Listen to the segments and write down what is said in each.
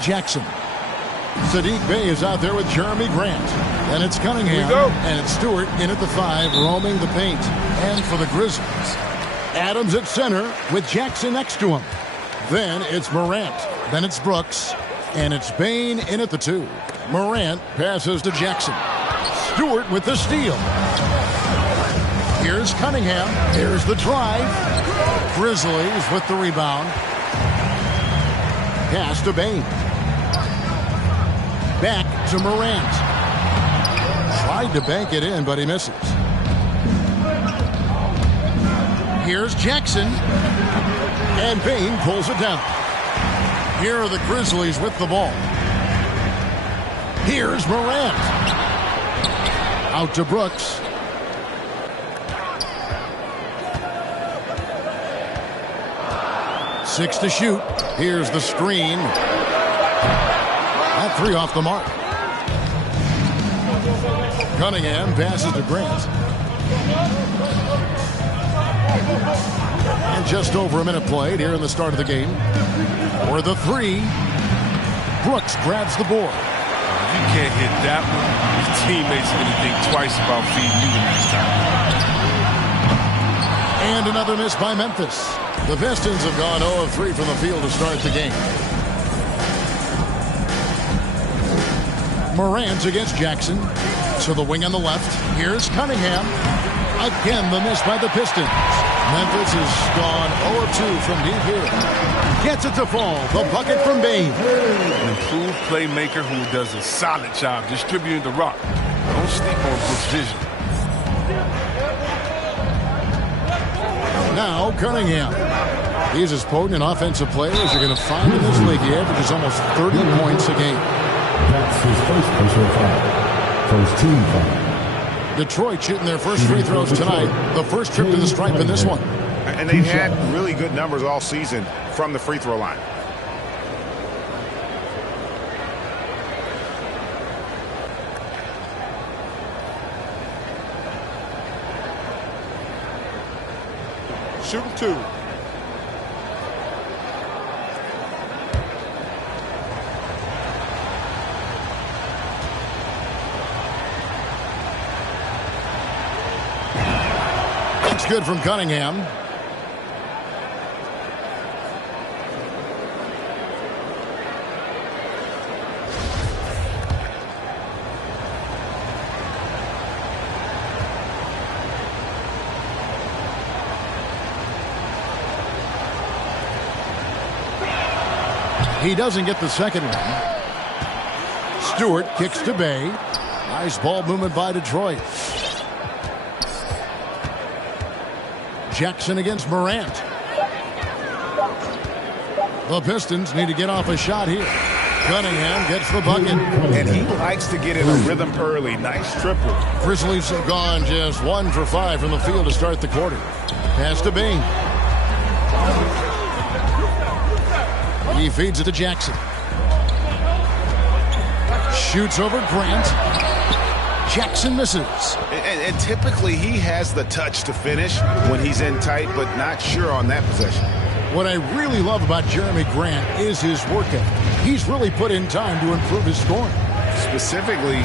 Jackson. Sadiq Bey is out there with Jeremy Grant. And it's Cunningham. And it's Stewart in at the 5, roaming the paint. And for the Grizzlies, Adams at center with Jackson next to him. Then it's Morant. Then it's Brooks. And it's Bain in at the 2. Morant passes to Jackson. Stewart with the steal. Here's Cunningham. Here's the drive. Grizzlies with the rebound. Pass to Bain. Back to Morant. Tried to bank it in, but he misses. Here's Jackson. And Bain pulls it down. Here are the Grizzlies with the ball. Here's Morant. Out to Brooks. Six to shoot. Here's the screen. That 3 off the mark. Cunningham passes to Grant. And just over a minute played here in the start of the game. For the 3, Brooks grabs the board. If you can't hit that one, your teammates are going to think twice about feeding you the next time. And another miss by Memphis. The Pistons have gone 0 of 3 from the field to start the game. Morant against Jackson. To the wing on the left. Here's Cunningham. Again, the miss by the Pistons. Memphis has gone 0 of 2 from deep here. Gets it to fall. The bucket from Bain. An improved playmaker who does a solid job distributing the rock. Don't sleep on Brooks' vision. Now Cunningham. He's as potent an offensive player as you're going to find in this league. He averages almost 30 points a game. That's his first personal foul. First team foul. Detroit shooting their first free throws tonight. The first trip to the stripe in this one. And they've had really good numbers all season from the free throw line. Shooting 2. It's good from Cunningham. He doesn't get the second one. Stewart kicks to Bey. Nice ball movement by Detroit. Jackson against Morant. The Pistons need to get off a shot here. Cunningham gets the bucket. And he likes to get in a rhythm early. Nice triple. Grizzlies have gone just 1 for 5 from the field to start the quarter. Pass to Bain. He feeds it to Jackson. Shoots over Grant. Jackson misses. And typically he has the touch to finish when he's in tight, but not sure on that possession. What I really love about Jeremy Grant is his work ethic. He's really put in time to improve his scoring. Specifically,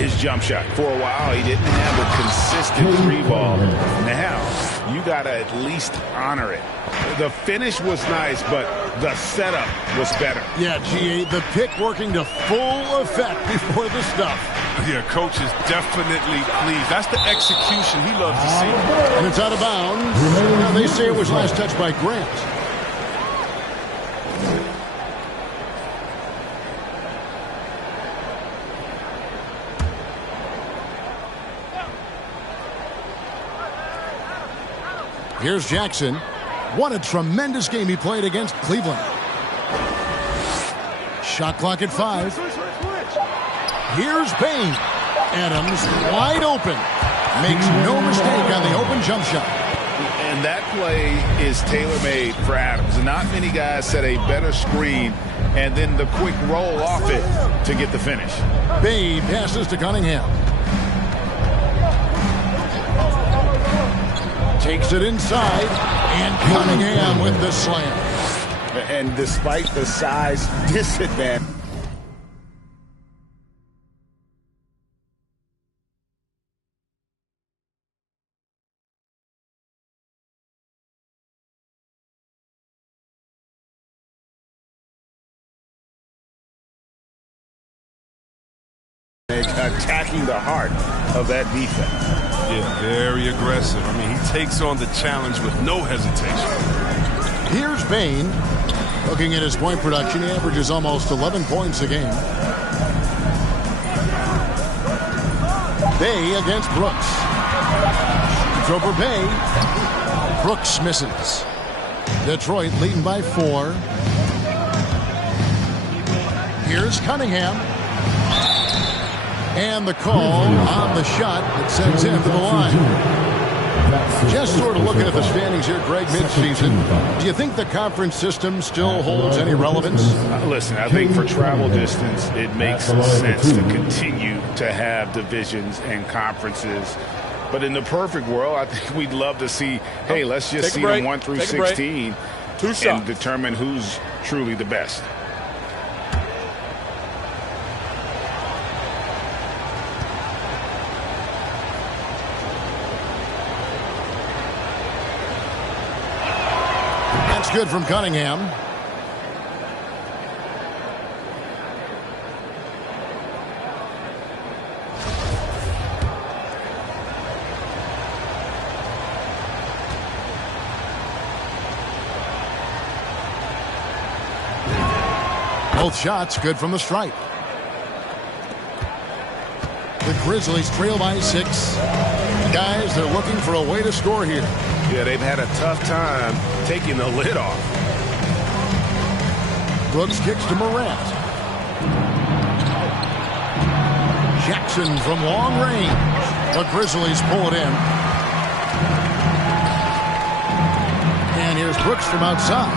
his jump shot. For a while, he didn't have a consistent free ball. Now, you got to at least honor it. The finish was nice, but the setup was better. Yeah, GA, the pick working to full effect before the stuff. Yeah, coach is definitely pleased. That's the execution he loves to see. And it's out of bounds. Now, they say it was last touched by Grant. Here's Jackson. What a tremendous game he played against Cleveland. Shot clock at 5. Here's Bain. Adams wide open. Makes no mistake on the open jump shot. And that play is tailor-made for Adams. Not many guys set a better screen and then the quick roll off it to get the finish. Bain passes to Cunningham. Takes it inside, and Cunningham with the slam. And despite the size disadvantage, attacking the heart of that defense. Yeah, very aggressive. I mean, he takes on the challenge with no hesitation. Here's Bain. Looking at his point production, he averages almost 11 points a game. Bay against Brooks. It's over Bay. Brooks misses. Detroit leading by 4. Here's Cunningham. And the call on the shot that sends him to the line. Just sort of looking at the standings here, Greg, midseason. Do you think the conference system still holds any relevance? Listen, I think for travel distance, it makes sense to continue to have divisions and conferences. But in the perfect world, I think we'd love to see, hey, let's just see them 1 through 16 and determine who's truly the best. Good from Cunningham. Both shots good from the stripe. The Grizzlies trail by 6. Guys, they're looking for a way to score here. Yeah, they've had a tough time taking the lid off. Brooks kicks to Morant. Jackson from long range. The Grizzlies pull it in. And here's Brooks from outside.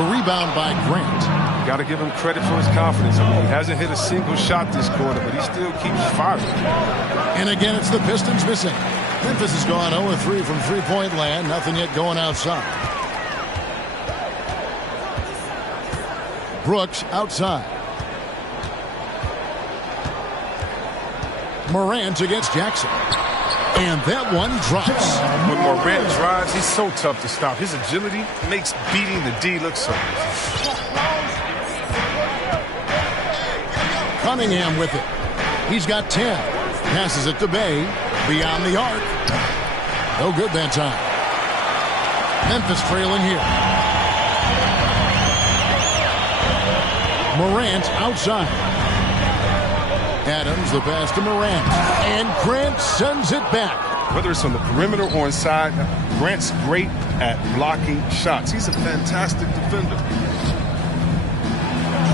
The rebound by Grant. Got to give him credit for his confidence. I mean, he hasn't hit a single shot this quarter, but he still keeps firing. And again, it's the Pistons missing. Memphis has gone 0-3 from three-point land. Nothing yet going outside. Brooks outside. Morant against Jackson. And that one drops. When Morant drives, he's so tough to stop. His agility makes beating the D look so easy. Cunningham with it. He's got 10. Passes it to Bay. Beyond the arc. No good that time. Memphis trailing here. Morant outside. Adams the pass to Morant. And Grant sends it back. Whether it's on the perimeter or inside, Grant's great at blocking shots. He's a fantastic defender.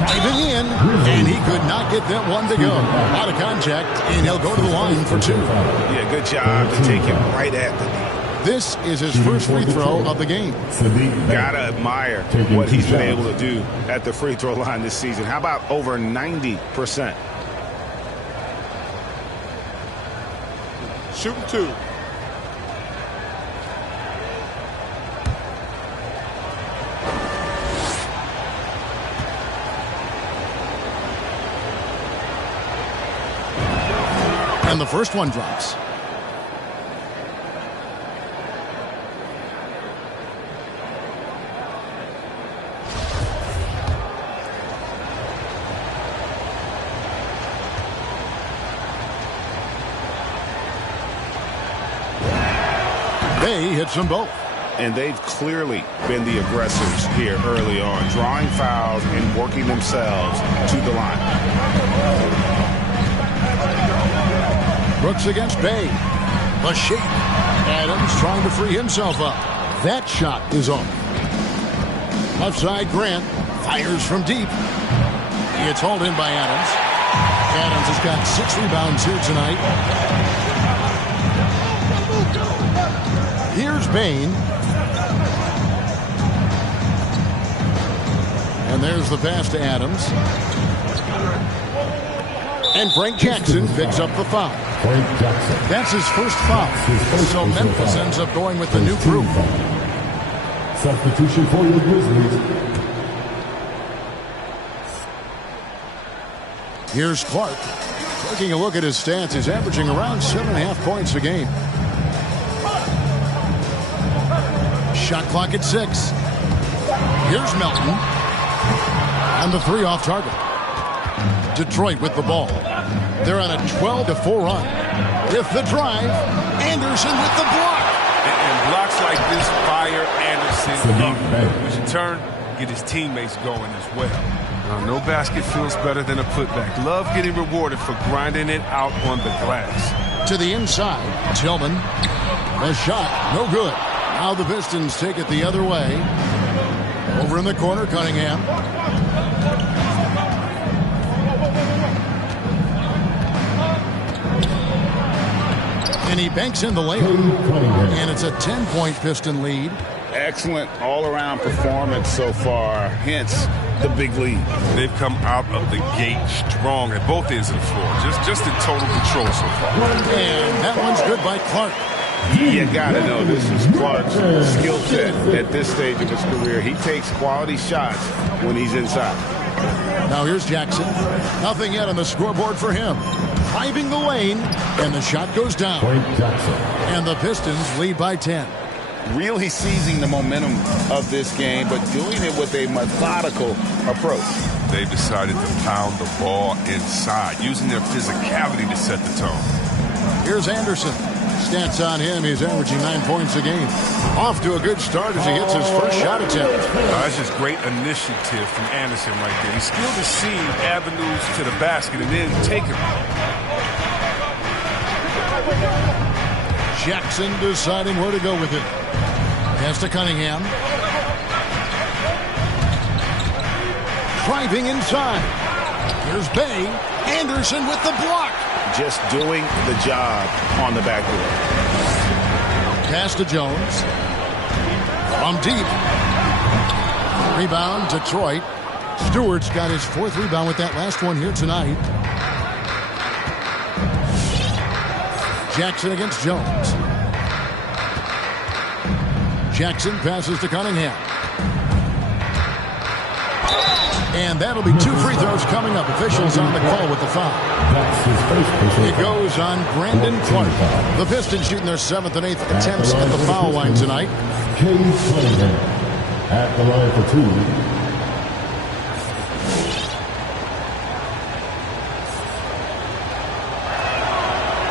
Driving in, and he could not get that one to go. Out of contact, and he'll go to the line for 2. Yeah, good job to take him right at the knee. This is his first free throw of the game. Gotta admire what he's been able to do at the free throw line this season. How about over 90%? Shooting 2. And the first one drops. Bay hits them both. And they've clearly been the aggressors here early on, drawing fouls and working themselves to the line. Brooks against Bay. The shake. Adams trying to free himself up. That shot is off. Left side, Grant fires from deep. It's hauled in by Adams. Adams has got 6 rebounds here tonight. Here's Bain. And there's the pass to Adams. And Frank Jackson picks up the foul. That's his first foul. So Memphis ends up going with the new group. Substitution for your Grizzlies. Here's Clark. Taking a look at his stats, he's averaging around 7.5 points a game. Shot clock at 6. Here's Melton. And the 3 off target. Detroit with the ball. They're on a 12-4 run. With the drive, Anderson with the block. And blocks like this fire Anderson up. He should turn, get his teammates going as well. No basket feels better than a putback. Love getting rewarded for grinding it out on the glass. To the inside, Tillman. The shot, no good. Now the Pistons take it the other way. Over in the corner, Cunningham. And he banks in the layup. And it's a 10-point Piston lead. Excellent all-around performance so far, hence the big lead. They've come out of the gate strong at both ends of the floor. Just in total control so far. And that one's good by Clark. You gotta know this is Clark's skill set at this stage of his career. He takes quality shots when he's inside. Now here's Jackson. Nothing yet on the scoreboard for him. Driving the lane, and the shot goes down. And the Pistons lead by 10. Really seizing the momentum of this game, but doing it with a methodical approach. They've decided to pound the ball inside, using their physicality to set the tone. Here's Anderson. Stats on him, he's averaging 9 points a game. Off to a good start as he hits his first shot attempt. That's just great initiative from Anderson right there. He's skilled to see avenues to the basket and then take them. Jackson deciding where to go with it. Pass to Cunningham. Driving inside. Here's Bay. Anderson with the block. Just doing the job on the backboard. Pass to Jones. From deep. Rebound, Detroit. Stewart's got his 4th rebound with that last one here tonight. Jackson against Jones. Jackson passes to Cunningham. And that'll be 2 free throws coming up. Officials on the call with the foul. It goes on Brandon Clark. The Pistons shooting their 7th and 8th attempts at the foul line tonight. Cunningham at the line for 2.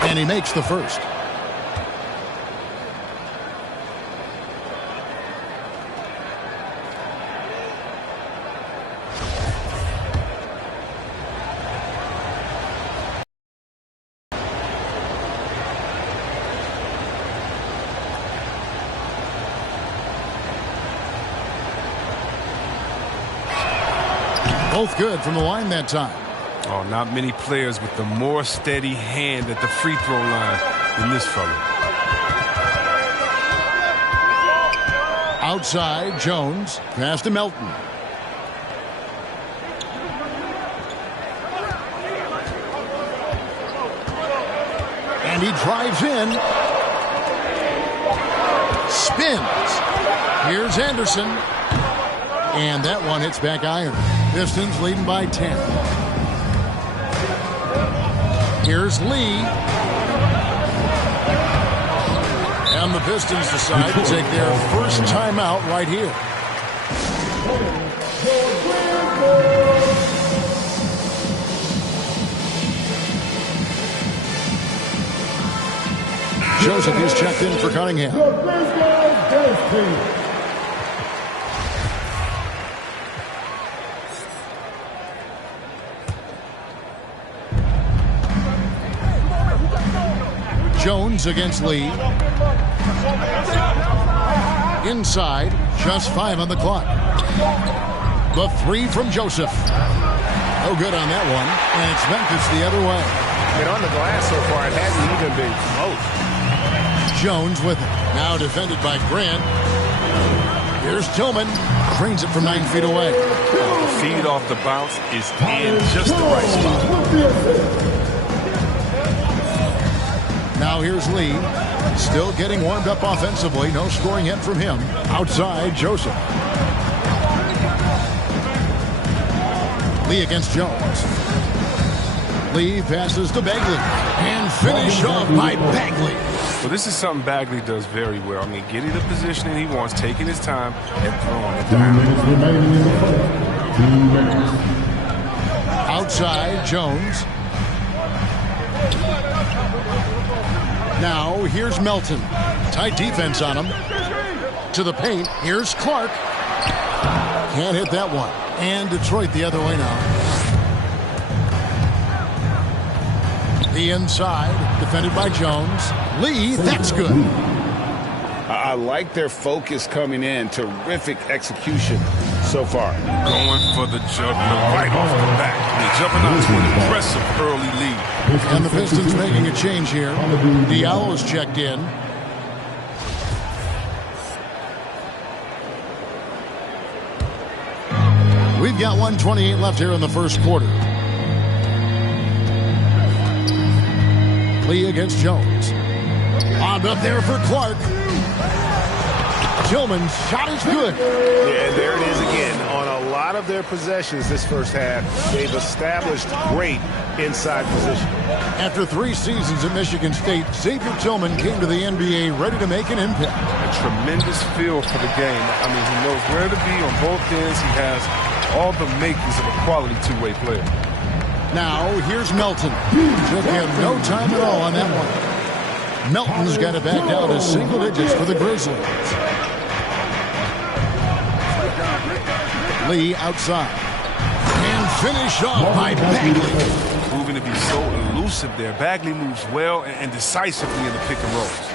And he makes the first. Both good from the line that time. Oh, not many players with the more steady hand at the free throw line than this fella. Outside, Jones. Pass to Melton. And he drives in. Spins. Here's Anderson. And that one hits back iron. Pistons leading by 10. Here's Lee. And the Pistons decide to take their first timeout right here. Joseph is checked in for Cunningham. Jones against Lee. Inside, just 5 on the clock. The 3 from Joseph. No good on that one, and it's Memphis the other way. And on the glass so far, it hasn't even been close. Jones with it. Now defended by Grant. Here's Tillman. Drains it from 9 feet away. The feed off the bounce is in just the right spot. Now here's Lee. Still getting warmed up offensively. No scoring yet from him. Outside, Joseph. Lee against Jones. Lee passes to Bagley. And finish off by Bagley. Well, this is something Bagley does very well. I mean, getting the positioning he wants, taking his time, and throwing it 2 down. minutes remaining in the fourth. 2 minutes. Outside, Jones. Now, here's Melton. Tight defense on him. To the paint. Here's Clark. Can't hit that one. And Detroit the other way now. The inside, defended by Jones. Lee, that's good. I like their focus coming in. Terrific execution so far. Going for the juggler right off the bat. They're jumping out to an impressive early lead. And the Pistons making a change here. Diallo's checked in. We've got 1:28 left here in the first quarter. Lee against Jones. On up there for Clark. Tillman's shot is good. Yeah, there it is again. On a lot of their possessions this first half, they've established great inside position. After 3 seasons at Michigan State, Xavier Tillman came to the NBA ready to make an impact. A tremendous feel for the game. I mean, he knows where to be on both ends. He has all the makings of a quality two-way player. Now, here's Melton. Took him no time at all on that one. Melton's got it back down to single digits for the Grizzlies. Lee outside. And finished off by Bagley. Proving to be so elusive there. Bagley moves well and decisively in the pick and rolls.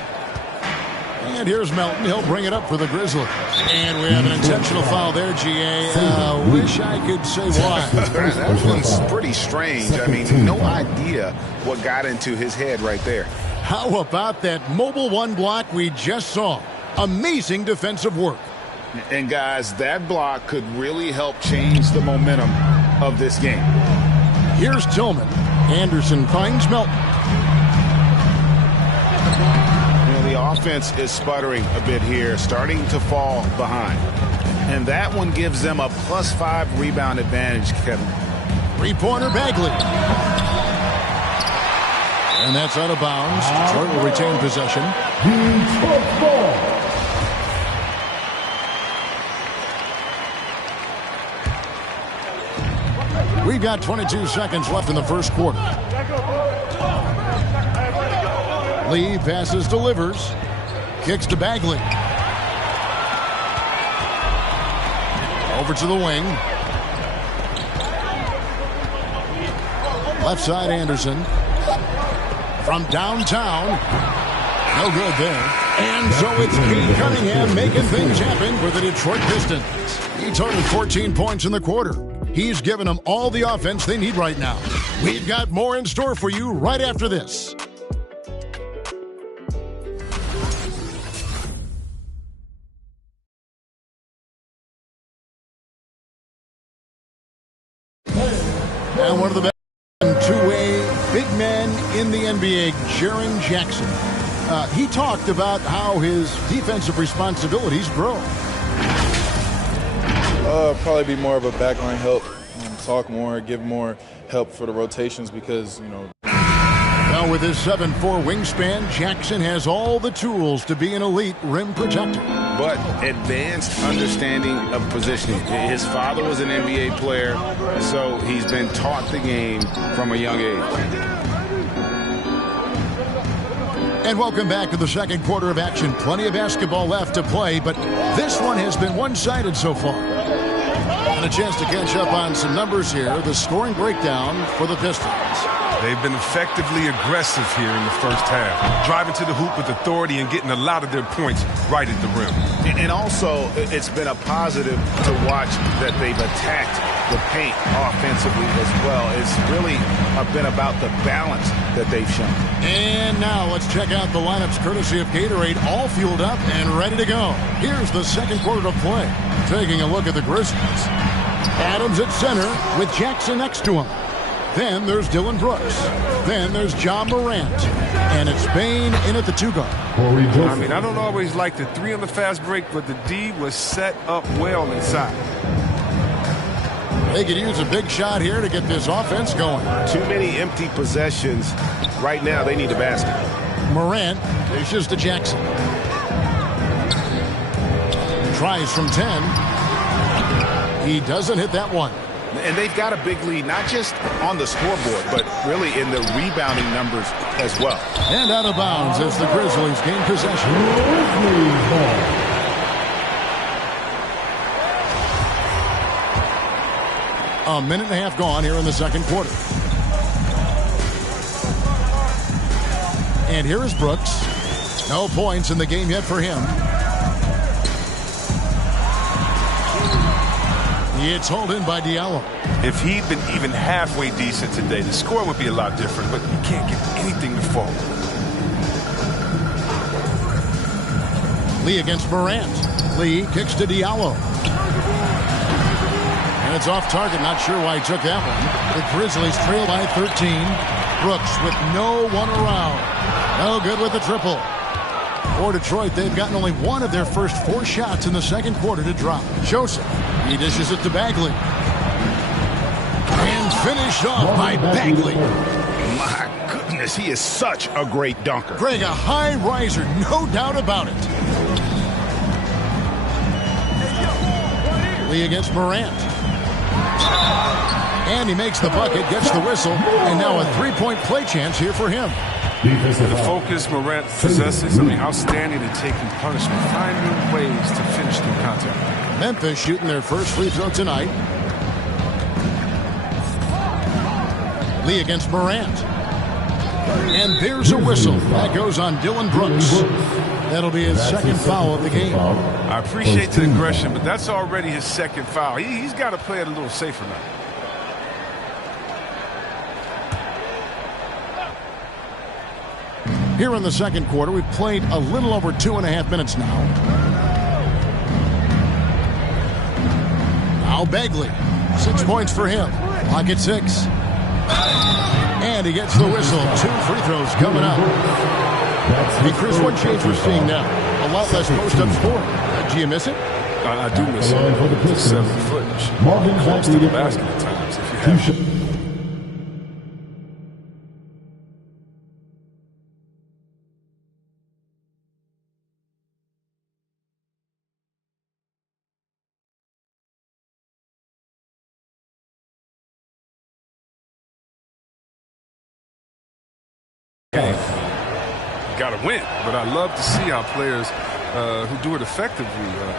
And here's Melton. He'll bring it up for the Grizzlies. And we have an intentional foul there, G.A. Wish I could say why. That one's pretty strange. I mean, no idea what got into his head right there. How about that mobile one block we just saw? Amazing defensive work. And, guys, that block could really help change the momentum of this game. Here's Tillman. Anderson finds Melton. The offense is sputtering a bit here, starting to fall behind. And that one gives them a +5 rebound advantage, Kevin. 3-pointer Bagley. And that's out of bounds. Detroit will retain possession. We've got 22 seconds left in the first quarter. Lee passes, delivers. Kicks to Bagley. Over to the wing. Left side, Anderson. From downtown. No good there. And so it's Cade Cunningham making things happen for the Detroit Pistons. He totaled 14 points in the quarter. He's given them all the offense they need right now. We've got more in store for you right after this. And one of the best two-way big men in the NBA, Jaren Jackson. He talked about how his defensive responsibilities grow. Probably be more of a backline help, talk more, give more help for the rotations because, Now with his 7'4" wingspan, Jackson has all the tools to be an elite rim protector. But advanced understanding of positioning. His father was an NBA player, so he's been taught the game from a young age. And welcome back to the second quarter of action. Plenty of basketball left to play, but this one has been one-sided so far. And a chance to catch up on some numbers here. The scoring breakdown for the Pistons. They've been effectively aggressive here in the first half, driving to the hoop with authority and getting a lot of their points right at the rim. And also, it's been a positive to watch that they've attacked the paint offensively as well. It's really been about the balance that they've shown. And now let's check out the lineups courtesy of Gatorade, all fueled up and ready to go. Here's the second quarter of play. Taking a look at the Grizzlies. Adams at center with Jackson next to him. Then there's Dylan Brooks. Then there's John Morant. And it's Bane in at the 2-guard. I mean, I don't always like the 3 on the fast break, but the D was set up well inside. They could use a big shot here to get this offense going. Too many empty possessions. Right now, they need a basket. Morant dishes to Jackson. Tries from 10. He doesn't hit that one. And they've got a big lead, not just on the scoreboard, but really in the rebounding numbers as well. And out of bounds as the Grizzlies gain possession. A minute and a half gone here in the second quarter. And here is Brooks. No points in the game yet for him. It's hauled in by Diallo. If he'd been even halfway decent today, the score would be a lot different, but you can't get anything to fall. Lee against Morant. Lee kicks to Diallo. And it's off target. Not sure why he took that one. The Grizzlies trail by 13. Brooks with no one around. No good with the triple. For Detroit, they've gotten only one of their first 4 shots in the second quarter to drop. Joseph. He dishes it to Bagley. And finished off by Bagley. My goodness, he is such a great dunker. Greg, a high riser, no doubt about it. Lee against Morant. And he makes the bucket, gets the whistle, and now a 3-point play chance here for him. The focus Morant possesses, outstanding at taking punishment, finding ways to finish through contact. Memphis shooting their first free throw tonight. Lee against Morant. And there's a whistle. That goes on Dylan Brooks. That'll be his second foul of the game. I appreciate the aggression, but that's already his second foul. He's got to play it a little safer now. Here in the second quarter, we've played a little over 2.5 minutes now. Now Bagley. 6 points for him. Pocket 6. And he gets the whistle. 2 free throws coming up. Hey, Chris, what change we're seeing now? A lot less post-up scoring. Do you miss it? I do miss it. It's 7 footage. Close to the basket at times if you have it. Got to win, but I love to see how players who do it effectively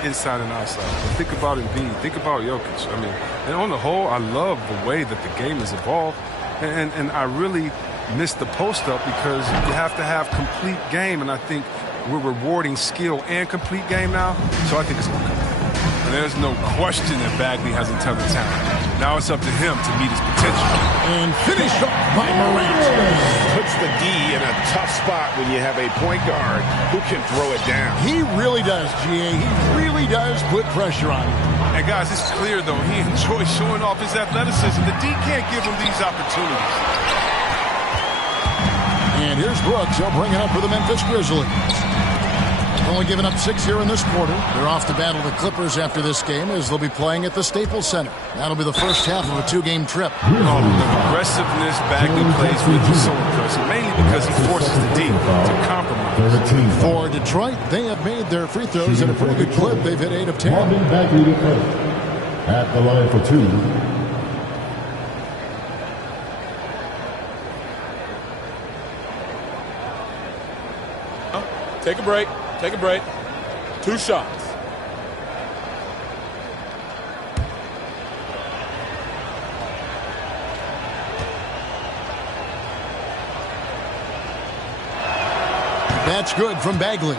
inside and outside. Think about Embiid, think about Jokic. And on the whole, I love the way that the game has evolved, and I really miss the post-up because you have to have complete game, and I think we're rewarding skill and complete game now, so I think it's going to come down. And there's no question that Bagley has a ton of talent. Now it's up to him to meet his potential. And finished off by Morant. Puts the D in a tough spot when you have a point guard who can throw it down. He really does, GA. He really does put pressure on him. And guys, it's clear, though, he enjoys showing off his athleticism. The D can't give him these opportunities. And here's Brooks. He'll bring it up for the Memphis Grizzlies. Only giving up 6 here in this quarter. They're off to battle the Clippers after this game as they'll be playing at the Staples Center. That'll be the first half of a 2-game trip. The aggressiveness Bagley plays with is so impressive, mainly because he forces the D to compromise. For Detroit, they have made their free throws at a pretty good clip. They've hit 8 of 10. Bagley to play at the line for 2. Take a break. Take a break. 2 shots. That's good from Bagley.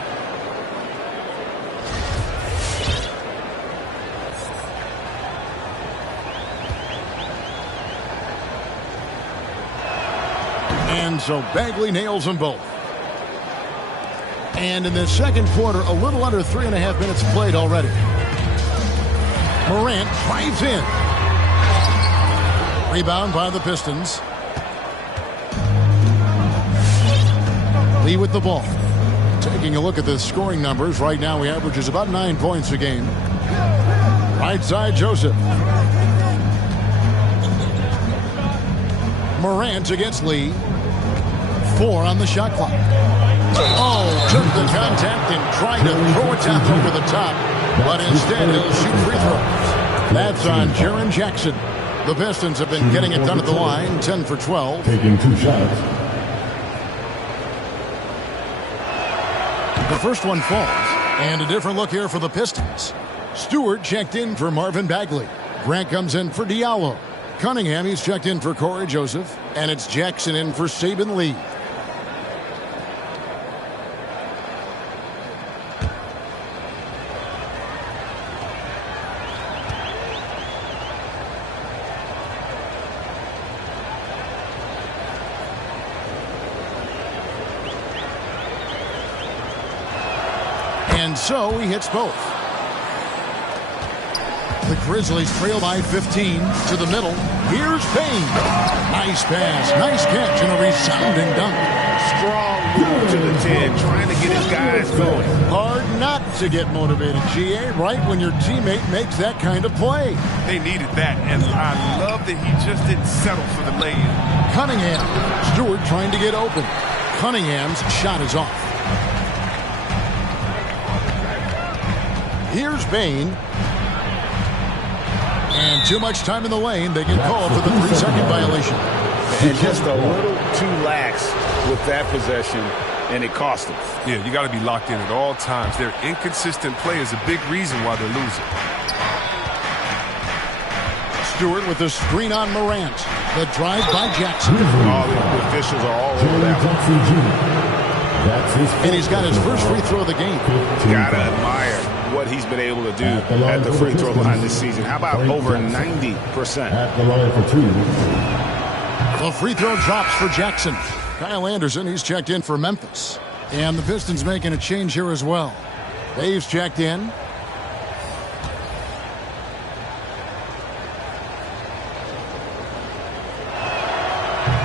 And so Bagley nails them both. And in the second quarter, a little under 3.5 minutes played already. Morant drives in. Rebound by the Pistons. Lee with the ball. Taking a look at the scoring numbers, right now he averages about 9 points a game. Right side, Joseph. Morant against Lee. 4 on the shot clock. Oh, took the contact and tried to throw it down over the top. But instead, he'll shoot free throws. That's on Jaren Jackson. The Pistons have been getting it done at the line. 10 for 12. Taking 2 shots. The first one falls. And a different look here for the Pistons. Stewart checked in for Marvin Bagley. Grant comes in for Diallo. Cunningham, he's checked in for Corey Joseph. And it's Jackson in for Saban Lee. And so he hits both. The Grizzlies trail by 15 to the middle. Here's Payne. Nice pass, nice catch, and a resounding dunk. Strong move to the 10, trying to get his guys going. Hard not to get motivated, GA, right when your teammate makes that kind of play. They needed that, and I love that he just didn't settle for the lay-in. Cunningham. Stewart trying to get open. Cunningham's shot is off. Here's Bain. And too much time in the lane. They get called for the 3-second violation. And just a little too lax with that possession, and it cost them. Yeah, you got to be locked in at all times. Their inconsistent play is a big reason why they're losing. Stewart with the screen on Morant. The drive by Jackson. All the officials are all over that one. And he's got his first free throw of the game. Gotta admire what he's been able to do at the free throw line this season. How about over 90%? At the line for 2. The free throw drops for Jackson. Kyle Anderson, he's checked in for Memphis. And the Pistons making a change here as well. Dave's checked in.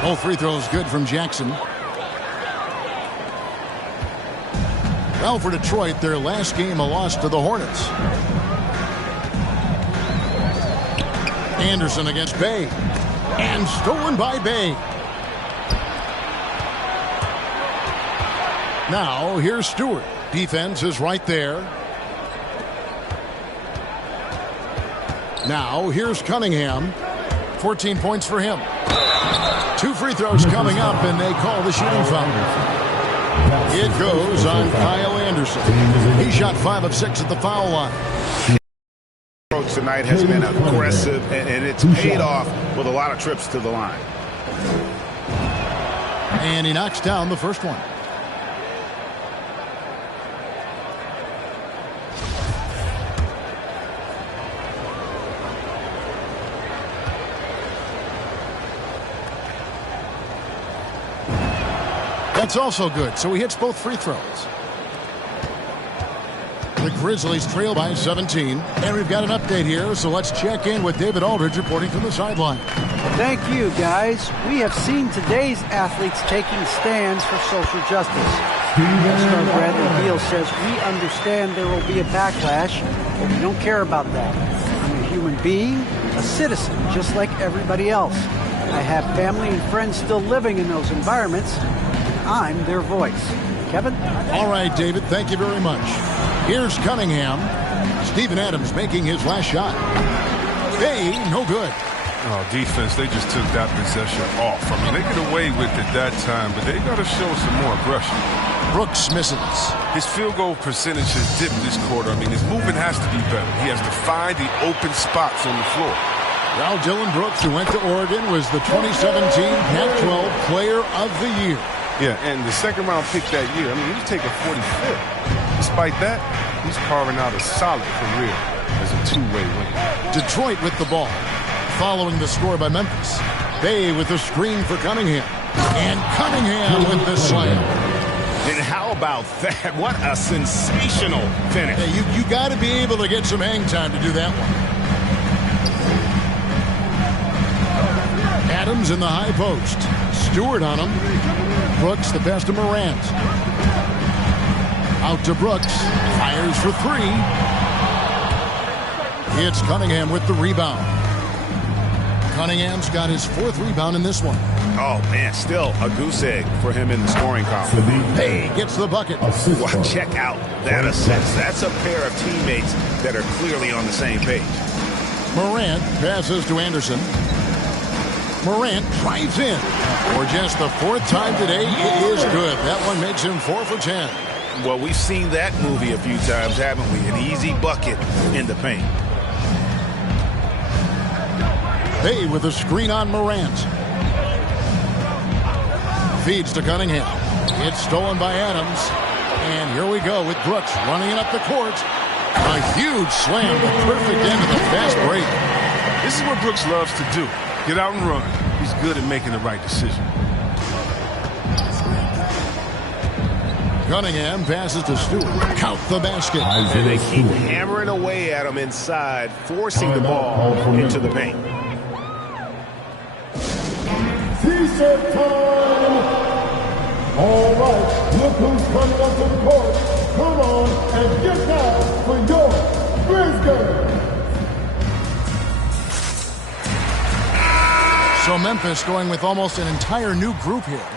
Both free throws good from Jackson. Well, for Detroit, their last game a loss to the Hornets. Anderson against Bay. And stolen by Bay. Now, here's Stewart. Defense is right there. Now, here's Cunningham. 14 points for him. 2 free throws coming up, and they call the shooting foul. It goes on Kyle Anderson. He shot 5 of 6 at the foul line. Approach tonight has been aggressive, and it's paid off with a lot of trips to the line. And he knocks down the first one. That's also good, so he hits both free throws. The Grizzlies trail by 17, and we've got an update here, so let's check in with David Aldridge reporting from the sideline. Thank you, guys. We have seen today's athletes taking stands for social justice. Star Bradley Beal says, we understand there will be a backlash, but we don't care about that. I'm a human being, a citizen, just like everybody else. I have family and friends still living in those environments. I'm their voice. Kevin? All right, David, thank you very much. Here's Cunningham. Steven Adams making his last shot. Hey, no good. Oh, defense, they just took that possession off. I mean, they get away with it that time, but they got to show some more aggression. Brooks misses. His field goal percentage has dipped this quarter. I mean, his movement has to be better. He has to find the open spots on the floor. Well, Dylan Brooks, who went to Oregon, was the 2017 Pac-12 Player of the Year. Yeah, and the second-round pick that year, I mean, he was taken 45th. Despite that, he's carving out a solid career as a two-way win. Detroit with the ball, following the score by Memphis. Bay with the screen for Cunningham. And Cunningham with the slam. And how about that? What a sensational finish. Hey, you got to be able to get some hang time to do that one. Adams in the high post. Stewart on him. Brooks the pass to Morant. Out to Brooks. Fires for 3. It's Cunningham with the rebound. Cunningham's got his 4th rebound in this one. Oh, man, still a goose egg for him in the scoring column. Hey, gets the bucket. Well, check out that assist. That's a pair of teammates that are clearly on the same page. Morant passes to Anderson. Morant drives in. For just the 4th time today, it is good. That one makes him 4 for 10. Well, we've seen that movie a few times, haven't we? An easy bucket in the paint. Bay with a screen on Morant. Feeds to Cunningham. It's stolen by Adams. And here we go with Brooks running it up the court. A huge slam, the perfect end of the fast break. This is what Brooks loves to do. Get out and run. He's good at making the right decision. Cunningham passes to Stewart. Count the basket. And they keep hammering away at him inside, forcing the ball into the paint. T-shirt time! All right, look who's coming up to the court. Come on and get down for your Grizzlies. So Memphis going with almost an entire new group here.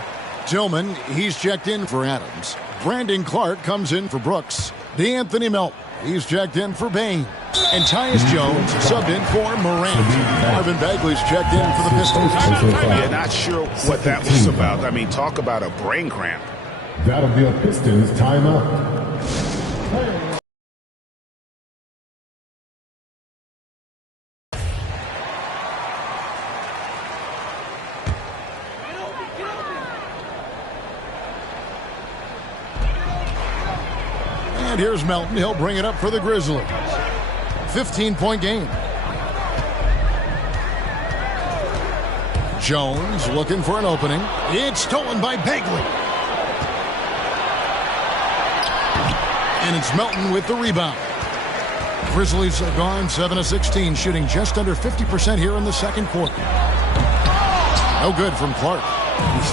Tillman, he's checked in for Adams. Brandon Clark comes in for Brooks. DeAnthony Melton, he's checked in for Bain. And Tyus Jones subbed in for Morant. Marvin Bagley's checked in for the Pistons. Yeah, not sure what that was about. I mean, talk about a brain cramp. That'll be a Pistons timeout. And here's Melton. He'll bring it up for the Grizzlies. 15-point game. Jones looking for an opening. It's stolen by Bagley. And it's Melton with the rebound. Grizzlies have gone 7 of 16, shooting just under 50% here in the second quarter. No good from Clark.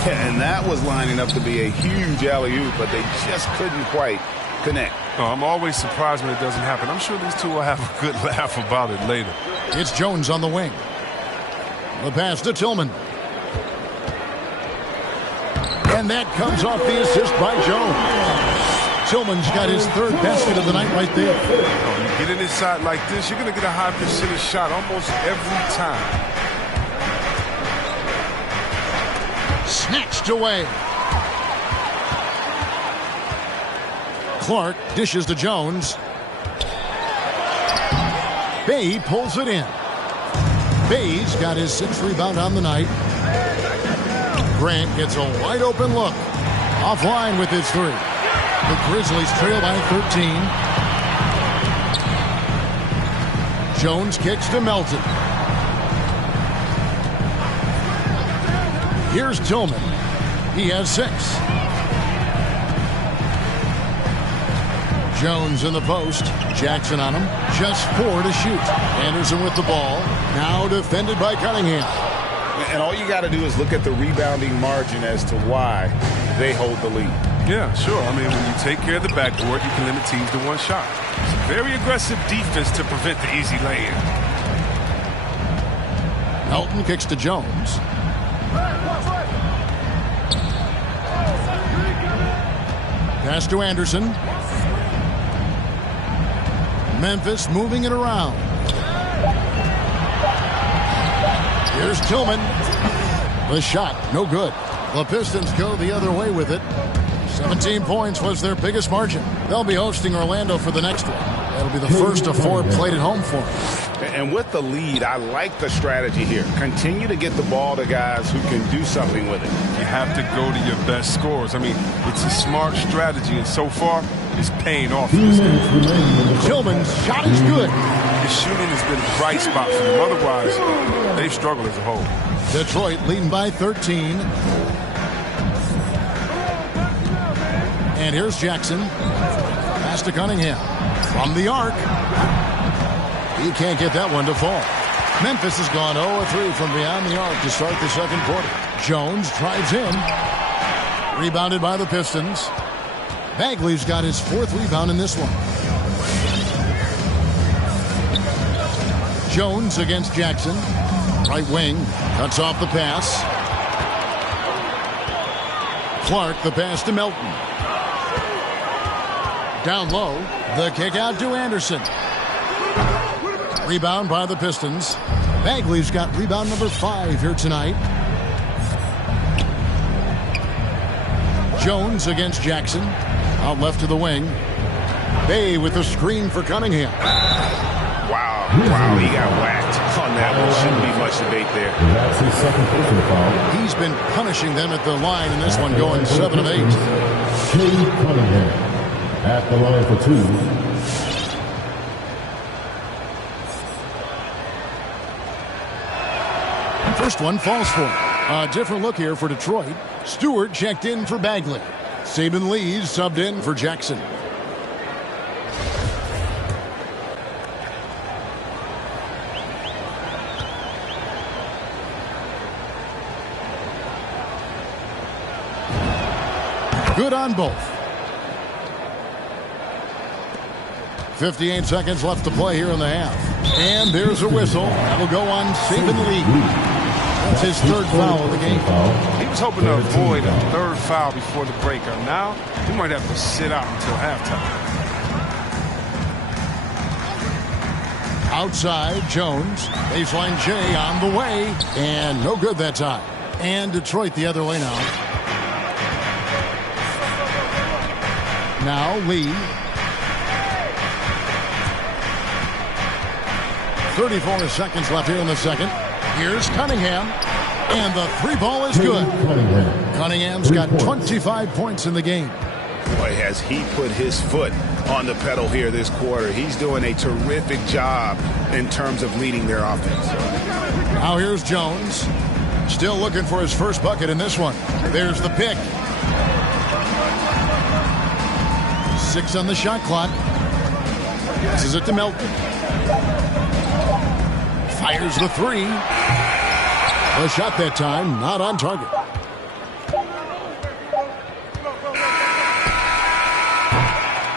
Yeah, and that was lining up to be a huge alley-oop, but they just couldn't quite connect. Oh, I'm always surprised when it doesn't happen. I'm sure these two will have a good laugh about it later. It's Jones on the wing. The pass to Tillman. And that comes off the assist by Jones. Tillman's got his 3rd basket of the night right there. Oh, you get it inside like this, you're going to get a high percentage shot almost every time. Snatched away. Clark dishes to Jones. Bay pulls it in. Bay's got his 6th rebound on the night. Grant gets a wide open look. Offline with his 3. The Grizzlies trail by 13. Jones kicks to Melton. Here's Tillman. He has 6. Jones in the post. Jackson on him. Just 4 to shoot. Anderson with the ball. Now defended by Cunningham. And all you got to do is look at the rebounding margin as to why they hold the lead. Yeah, sure. I mean, when you take care of the backboard, you can limit teams to 1 shot. It's a very aggressive defense to prevent the easy lay-in. Melton kicks to Jones. Pass to Anderson. Memphis moving it around. Here's Tillman. The shot, no good. The Pistons go the other way with it. 17 points was their biggest margin. They'll be hosting Orlando for the next one. That'll be the first of 4 played at home for them. And with the lead, I like the strategy here. Continue to get the ball to guys who can do something with it. You have to go to your best scorers. I mean, it's a smart strategy, and so far, it's paying off for this team. Tillman's shot is good. His shooting has been a bright spot for them. Otherwise, they've struggled as a whole. Detroit leading by 13. And here's Jackson. Pass to Cunningham. From the arc. He can't get that one to fall. Memphis has gone 0-3 from beyond the arc to start the second quarter. Jones drives in. Rebounded by the Pistons. Bagley's got his 4th rebound in this one. Jones against Jackson. Right wing cuts off the pass. Clark, the pass to Melton. Down low, the kick out to Anderson. Rebound by the Pistons. Bagley's got rebound number 5 here tonight. Jones against Jackson. Out left to the wing. Bay with the screen for Cunningham. Wow, he got whacked on that one. Shouldn't be much debate there. That's his second personal foul. He's been punishing them at the line in this one, going 7 of 8. Cade Cunningham at the line for 2. First one falls for him. A different look here for Detroit. Stewart checked in for Bagley. Saban Lee's subbed in for Jackson. Good on both. 58 seconds left to play here in the half. And there's a whistle. That'll go on Saban Lee. That's his 3rd foul of the game. He was hoping to avoid a 3rd foul before the break. Now, he might have to sit out until halftime. Outside, Jones. Baseline J on the way. And no good that time. And Detroit the other way now. Now Lee. 34 seconds left here in the second. Here's Cunningham. And the 3-ball is good. Cunningham's got 25 points in the game. Boy, has he put his foot on the pedal here this quarter. He's doing a terrific job in terms of leading their offense. Now here's Jones. Still looking for his first bucket in this one. There's the pick. 6 on the shot clock. Passes it to Melton. Fires the 3. A shot that time, not on target.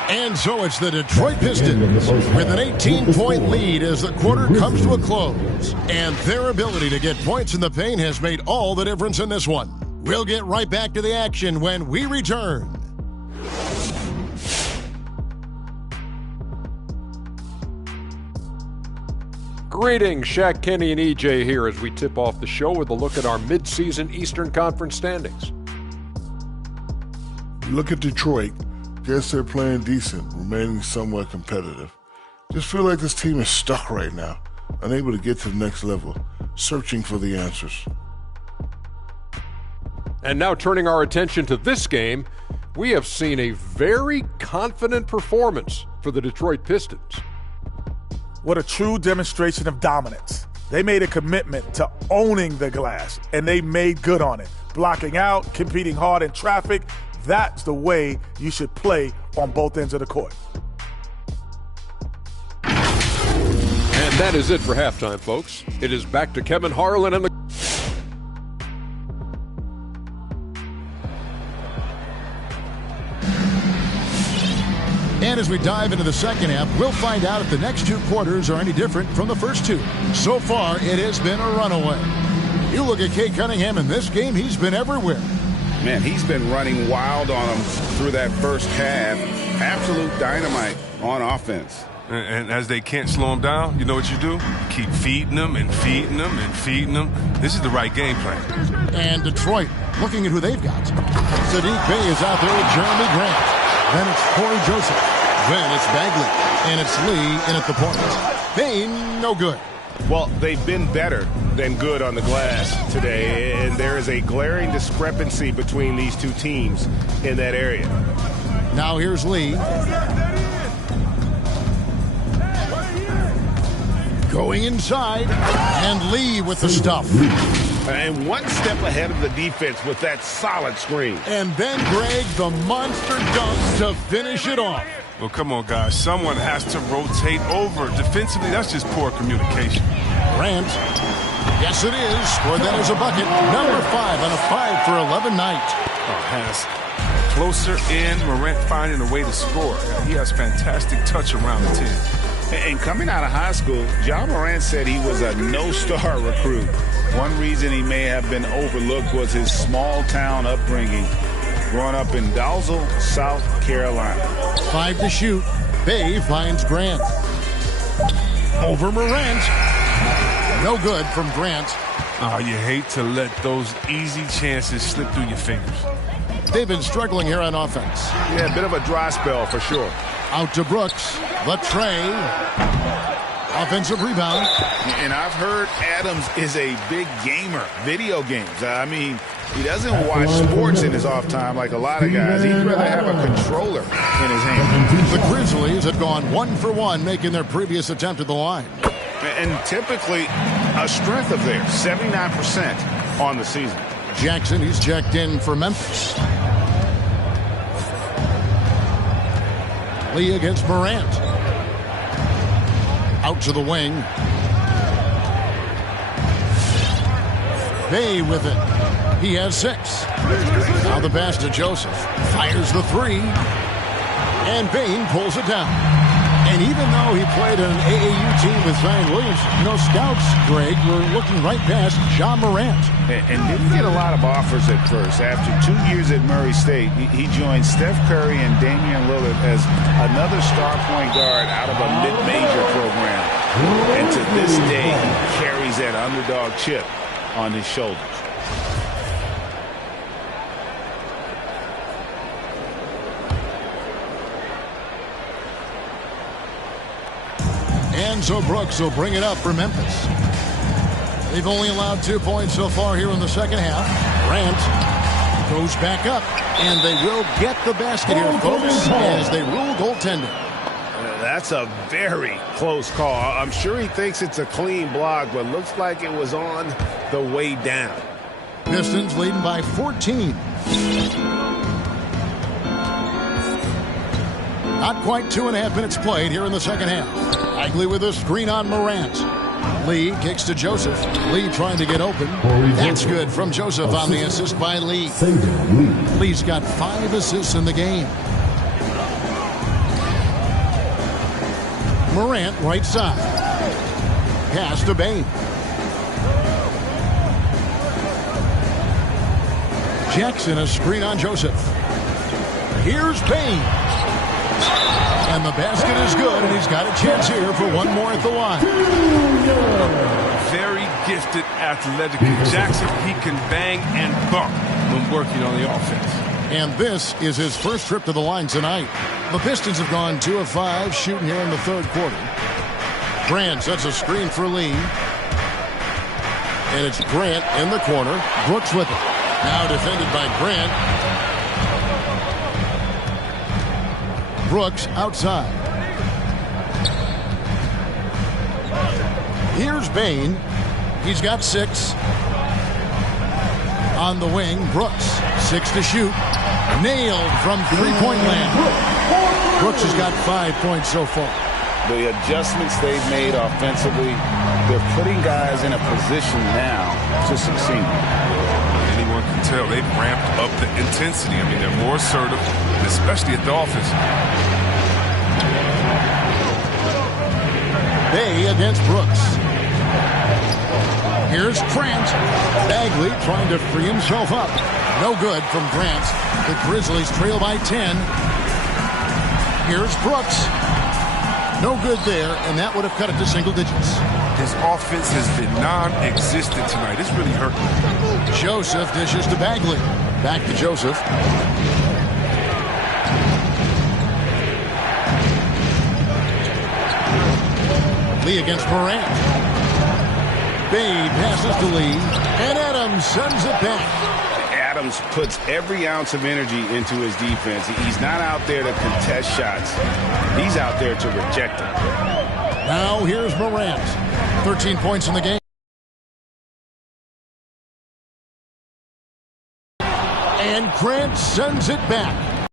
And so it's the Detroit Pistons with an 18-point lead as the quarter comes to a close. And their ability to get points in the paint has made all the difference in this one. We'll get right back to the action when we return. Greetings, Shaq, Kenny, and EJ here as we tip off the show with a look at our midseason Eastern Conference standings. Look at Detroit. Guess they're playing decent, remaining somewhat competitive. Just feel like this team is stuck right now, unable to get to the next level, searching for the answers. And now turning our attention to this game, we have seen a very confident performance for the Detroit Pistons. What a true demonstration of dominance. They made a commitment to owning the glass, and they made good on it. Blocking out, competing hard in traffic, that's the way you should play on both ends of the court. And that is it for halftime, folks. It is back to Kevin Harlan and the... And as we dive into the second half, we'll find out if the next 2 quarters are any different from the first 2. So far, it has been a runaway. You look at Cade Cunningham in this game, he's been everywhere. Man, he's been running wild on them through that first half. Absolute dynamite on offense. And as they can't slow him down, you know what you do? You keep feeding them and feeding them and feeding them. This is the right game plan. And Detroit, looking at who they've got. Sadiq Bey is out there with Jeremy Grant. Then it's Corey Joseph. Then it's Bagley. And it's Lee in at the point. Bain, no good. Well, they've been better than good on the glass today, and there is a glaring discrepancy between these two teams in that area. Now here's Lee. Going inside, and Lee with the stuff. And one step ahead of the defense with that solid screen. And then Greg, the monster dunk to finish it off. Well, come on, guys. Someone has to rotate over. Defensively, that's just poor communication. Grant. Yes, it is. For that is a bucket. Number 5 on a 5 for 11 night. Oh, has closer in. Morant finding a way to score. He has fantastic touch around the 10. And coming out of high school, Ja Morant said he was a no-star recruit. One reason he may have been overlooked was his small-town upbringing, growing up in Dalzell, South Carolina. 5 to shoot. Bay finds Grant. Over Morant. No good from Grant. Oh, you hate to let those easy chances slip through your fingers. They've been struggling here on offense. Yeah, a bit of a dry spell for sure. Out to Brooks. The tray. Offensive rebound. And I've heard Adams is a big gamer. Video games. I mean, he doesn't watch sports in his off time like a lot of guys. He'd rather have a controller in his hand. The Grizzlies have gone 1 for 1, making their previous attempt at the line. And typically a strength of theirs, 79% on the season. Jackson, he's checked in for Memphis. Lee against Morant. Out to the wing. Bay with it. He has 6. Now the pass to Joseph. Fires the 3. And Bain pulls it down. And even though he played on an AAU team with Zion Williamson, scouts, Greg, were looking right past Ja Morant. And didn't get a lot of offers at first. After 2 years at Murray State, he joined Steph Curry and Damian Lillard as another star point guard out of a mid-major program. And to this day, he carries that underdog chip on his shoulders. And so Brooks will bring it up for Memphis. They've only allowed 2 points so far here in the second half. Grant goes back up, and they will get the basket here, folks, as they rule goaltending. That's a very close call. I'm sure he thinks it's a clean block, but looks like it was on the way down. Pistons leading by 14. Not quite 2.5 minutes played here in the second half. Bagley with a screen on Morant. Lee kicks to Joseph. Lee trying to get open. That's good from Joseph on the assist by Lee. Lee's got 5 assists in the game. Morant right side. Pass to Bain. Jackson a screen on Joseph. Here's Bain. And the basket is good, and he's got a chance here for one more at the line. Very gifted athletically. Jackson, he can bang and bump when working on the offense. And this is his first trip to the line tonight. The Pistons have gone 2 of 5 shooting here in the third quarter. Grant sets a screen for Lee. And it's Grant in the corner. Brooks with it. Now defended by Grant. Brooks outside. Here's Bain. He's got 6. On the wing, Brooks. 6 to shoot. Nailed from three-point land. Brooks has got 5 points so far. The adjustments they've made offensively, they're putting guys in a position now to succeed. Anyone can tell they've ramped up the intensity. I mean, they're more assertive, especially at the offense. Bay against Brooks. Here's Grant. Bagley trying to free himself up. No good from Grant. The Grizzlies trail by 10. Here's Brooks. No good there, and that would have cut it to single digits. His offense has been non-existent tonight. It's really hurt. Joseph dishes to Bagley. Back to Joseph. Lee against Morant. Bay passes to Lee, and Adams sends it back. Adams puts every ounce of energy into his defense. He's not out there to contest shots. He's out there to reject them. Now here's Morant. 13 points in the game. And Grant sends it back.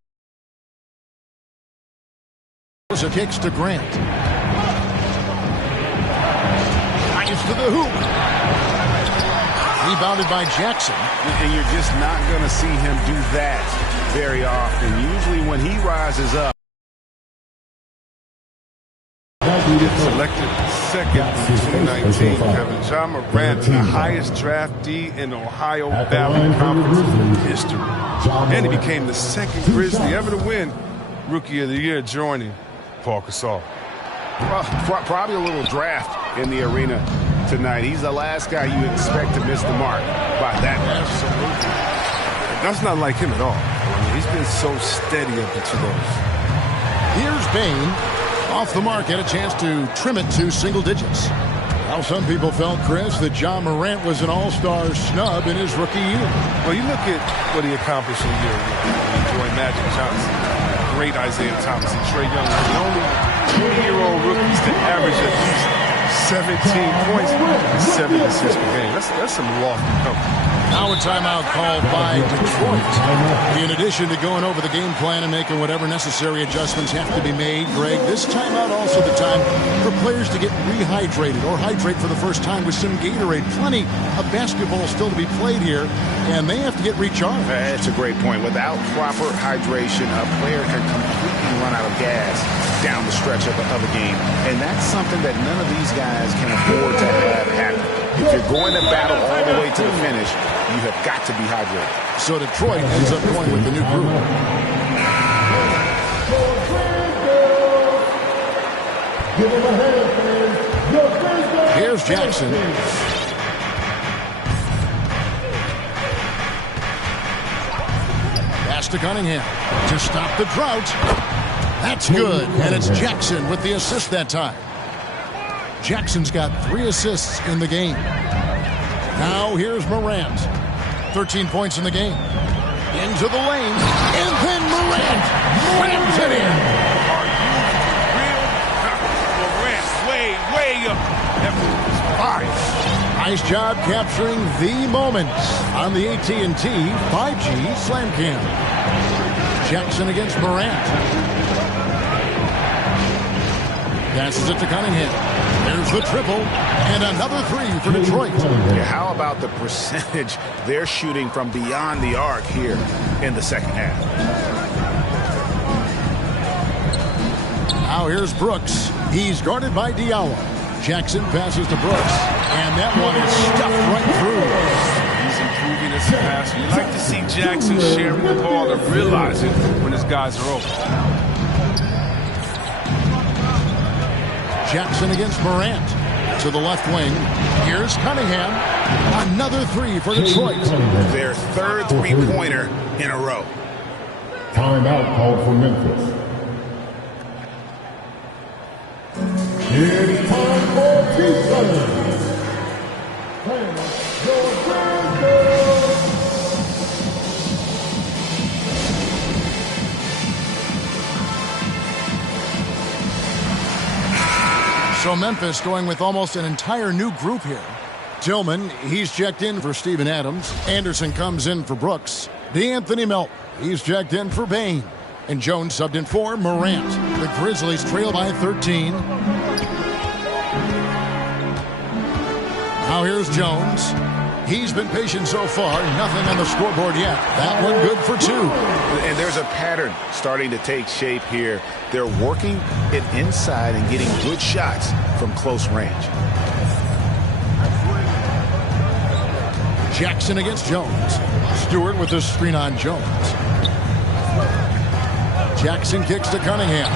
Joseph kicks to Grant. Fires to the hoop. Rebounded by Jackson. And you're just not going to see him do that very often. Usually when he rises up, Selected second in 2019, Kevin. Ja Morant, the highest draftee in Ohio Valley Conference history. And he became the second Grizzly ever to win Rookie of the Year, joining Paul Gasol. Probably a little draft in the arena tonight. He's the last guy you expect to miss the mark by that much. Absolutely. That's not like him at all. I mean, he's been so steady up into those. Here's Bane. Off the mark, had a chance to trim it to single digits. Now, some people felt, Chris, that Ja Morant was an all-star snub in his rookie year. Well, you look at what he accomplished in year one. Enjoy Magic Johnson, great Isaiah Thomas, and Trae Young, the only 2-year-old rookies to average at least 17 points and 7 assists per game. That's some lofty company. Now a timeout called by Detroit. In addition to going over the game plan and making whatever necessary adjustments have to be made, Greg, this timeout also the time for players to get rehydrated or hydrate for the first time with some Gatorade. Plenty of basketball still to be played here, and they have to get recharged. That's a great point. Without proper hydration, a player can completely run out of gas down the stretch of a game. And that's something that none of these guys can afford to have happen. If you're going to battle all the way to the finish, you have got to be hydrated. So Detroit ends up going with the new group. Here's Jackson. Pass to Cunningham to stop the drought. That's good, and it's Jackson with the assist that time. Jackson's got 3 assists in the game. Now here's Morant. 13 points in the game. Into the lane, and then Morant rams it in. Are you real? Morant, way up. Fire. Nice job capturing the moments on the AT&T 5G Slam Cam. Jackson against Morant. Passes it to Cunningham. There's the triple, and another 3 for Detroit. Yeah, how about the percentage they're shooting from beyond the arc here in the second half? Now here's Brooks. He's guarded by Diallo. Jackson passes to Brooks, and that one is stuffed right through. He's improving as a passer. You like to see Jackson share the ball and realize it when his guys are open. Jackson against Morant. To the left wing. Here's Cunningham. Another 3 for Detroit. Their third three-pointer in a row. Timeout called for Memphis. It's time for defense. So Memphis going with almost an entire new group here. Tillman, he's checked in for Steven Adams. Anderson comes in for Brooks. D'Anthony Melton, he's checked in for Bane. And Jones subbed in for Morant. The Grizzlies trail by 13. Now here's Jones. He's been patient so far. Nothing on the scoreboard yet. That one good for 2. And there's a pattern starting to take shape here. They're working it inside and getting good shots from close range. Jackson against Jones. Stewart with the screen on Jones. Jackson kicks to Cunningham.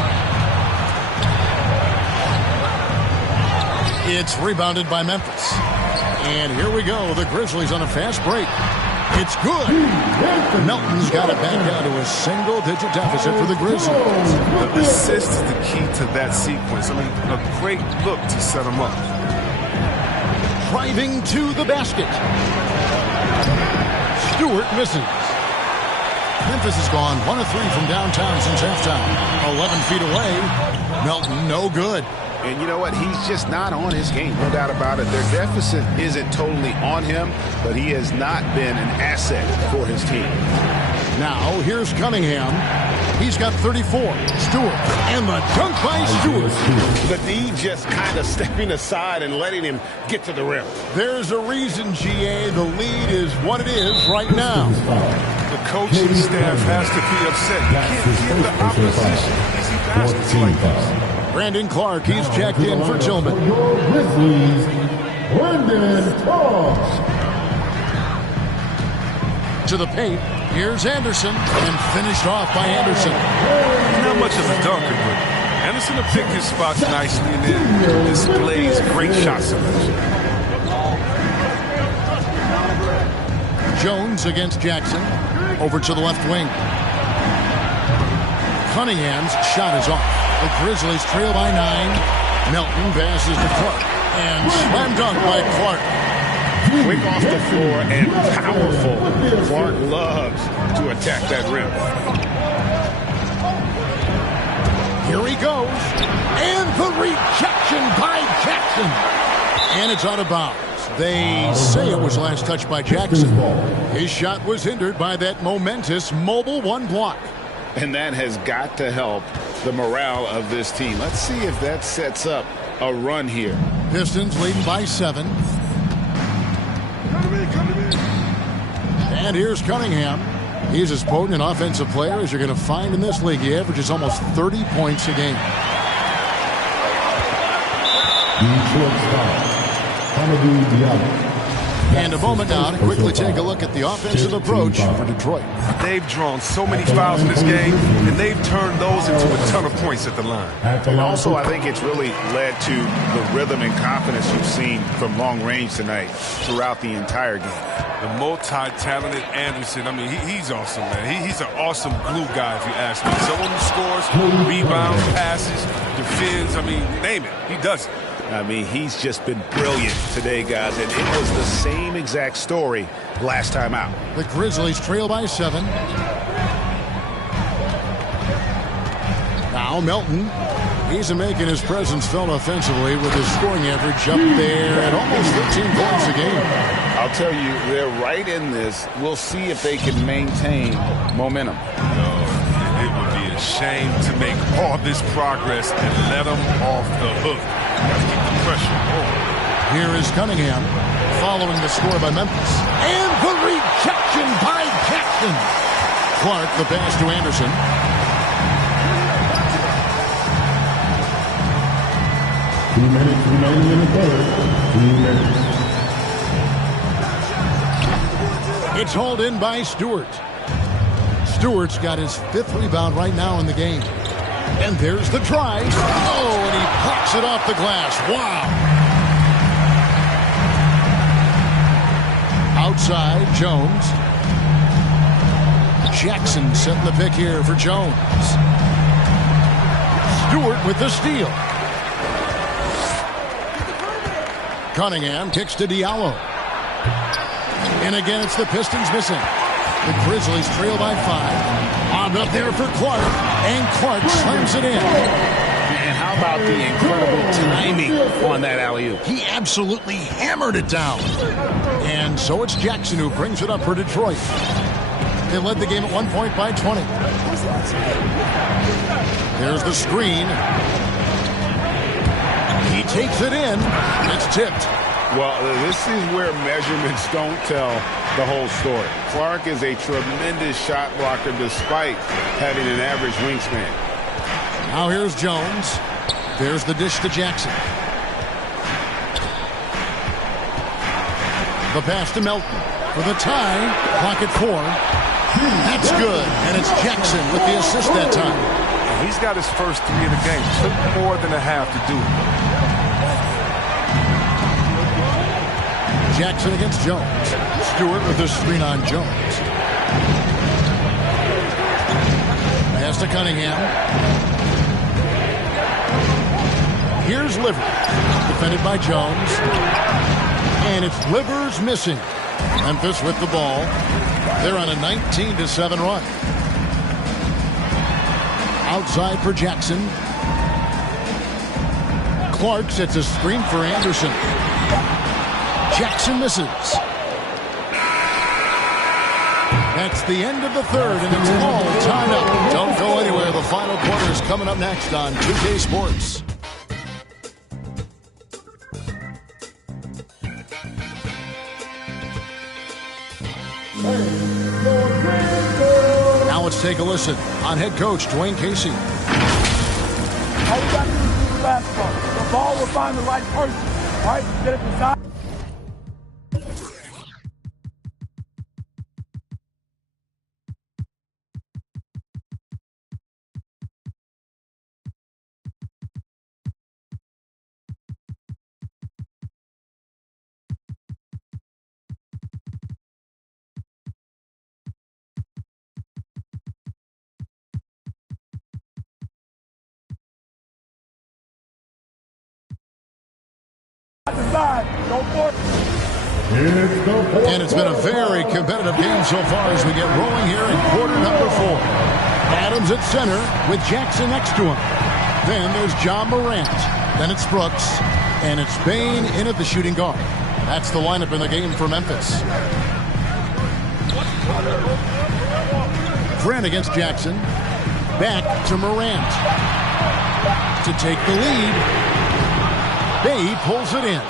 It's rebounded by Memphis. And here we go. The Grizzlies on a fast break. It's good. Melton's got it back down to a single-digit deficit for the Grizzlies. The assist is the key to that sequence. I mean, a great look to set them up. Driving to the basket. Stewart misses. Memphis has gone 1 of 3 from downtown since halftime. 11 feet away. Melton, no good. And you know what? He's just not on his game, no doubt about it. Their deficit isn't totally on him, but he has not been an asset for his team. Now, here's Cunningham. He's got 34. Stewart. And the dunk by Stewart. The D just kind of stepping aside and letting him get to the rim. There's a reason, GA. The lead is what it is right now. The coaching staff has to be upset. You can't give the opposition easy baskets like this. Brandon Clark, he's checked in for Tillman. For your Grizzlies, Brandon Clark. To the paint, here's Anderson, and finished off by Anderson. He's not much of a dunker, but Anderson will pick his spots nicely and then displays great shot selection. Jones against Jackson. Over to the left wing. Cunningham's shot is off. The Grizzlies trail by 9. Melton passes to Clark. And slam dunk by Clark. Quick off the floor and powerful. Clark loves to attack that rim. Here he goes. And the rejection by Jackson. And it's out of bounds. They say it was last touched by Jackson. His shot was hindered by that momentous mobile one block. And that has got to help the morale of this team. Let's see if that sets up a run here. Pistons leading by 7. And here's Cunningham. He's as potent an offensive player as you're going to find in this league. He averages almost 30 points a game. And a moment now to quickly take a look at the offensive approach for Detroit. They've drawn so many fouls in this game, and they've turned those into a ton of points at the line. And also, I think it's really led to the rhythm and confidence you've seen from long range tonight throughout the entire game. The multi-talented Anderson, I mean, he's awesome, man. He's an awesome glue guy, if you ask me. Someone who scores, rebounds, passes, defends, I mean, name it. He does it. I mean, he's just been brilliant today, guys, and it was the same exact story last time out. The Grizzlies trail by 7. Now Melton, he's making his presence felt offensively with his scoring average up there at almost 15 points a game. I'll tell you, they're right in this. We'll see if they can maintain momentum. It would be a shame to make all this progress and let them off the hook. Gotta keep the pressure on. Here is Cunningham following the score by Memphis. And the rejection by Jackson. Clark, the pass to Anderson. 2 minutes remaining in the third. 2 minutes. It's hauled in by Stewart. Stewart's got his 5th rebound right now in the game. And there's the drive. Oh, and he pops it off the glass. Wow. Outside, Jones. Jackson setting the pick here for Jones. Stewart with the steal. Cunningham kicks to Diallo. And again, it's the Pistons missing. The Grizzlies trail by 5. On up there for Clark. And Clark slams it in. And how about the incredible timing on that alley-oop? He absolutely hammered it down. And so it's Jackson who brings it up for Detroit. They led the game at 1 point by 20. There's the screen. He takes it in. It's tipped. Well, this is where measurements don't tell the whole story. Clark is a tremendous shot blocker despite having an average wingspan. Now here's Jones. There's the dish to Jackson. The pass to Melton for the tie. Clock at 4. That's good. And it's Jackson with the assist that time. And he's got his first 3 of the game. Took more than a half to do it. Jackson against Jones. Stewart with the screen on Jones. Pass to Cunningham. Here's Livers. Defended by Jones. And it's Livers missing. Memphis with the ball. They're on a 19-7 run. Outside for Jackson. Clark sets a screen for Anderson. Jackson misses. That's the end of the third, and it's all tied up. Don't go anywhere. The final quarter is coming up next on 2K Sports. Now let's take a listen on head coach Dwayne Casey. basketball. The ball will find the right person. All right? Get it inside. And it's been a very competitive game so far as we get rolling here in quarter number 4. Adams at center with Jackson next to him. Then there's John Morant. Then it's Brooks. And it's Bane in at the shooting guard. That's the lineup in the game for Memphis. Grant against Jackson. Back to Morant. To take the lead. Bay pulls it in.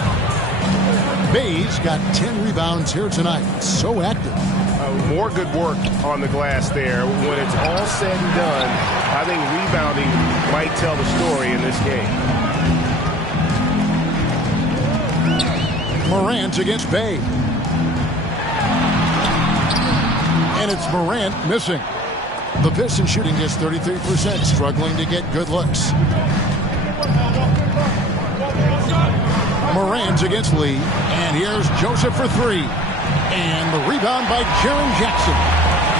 Bay's got 10 rebounds here tonight. So active. More good work on the glass there. When it's all said and done, I think rebounding might tell the story in this game. Morant against Bay. And it's Morant missing. The Pistons shooting just 33%, struggling to get good looks. Morant against Lee. And here's Joseph for 3. And the rebound by Jaren Jackson.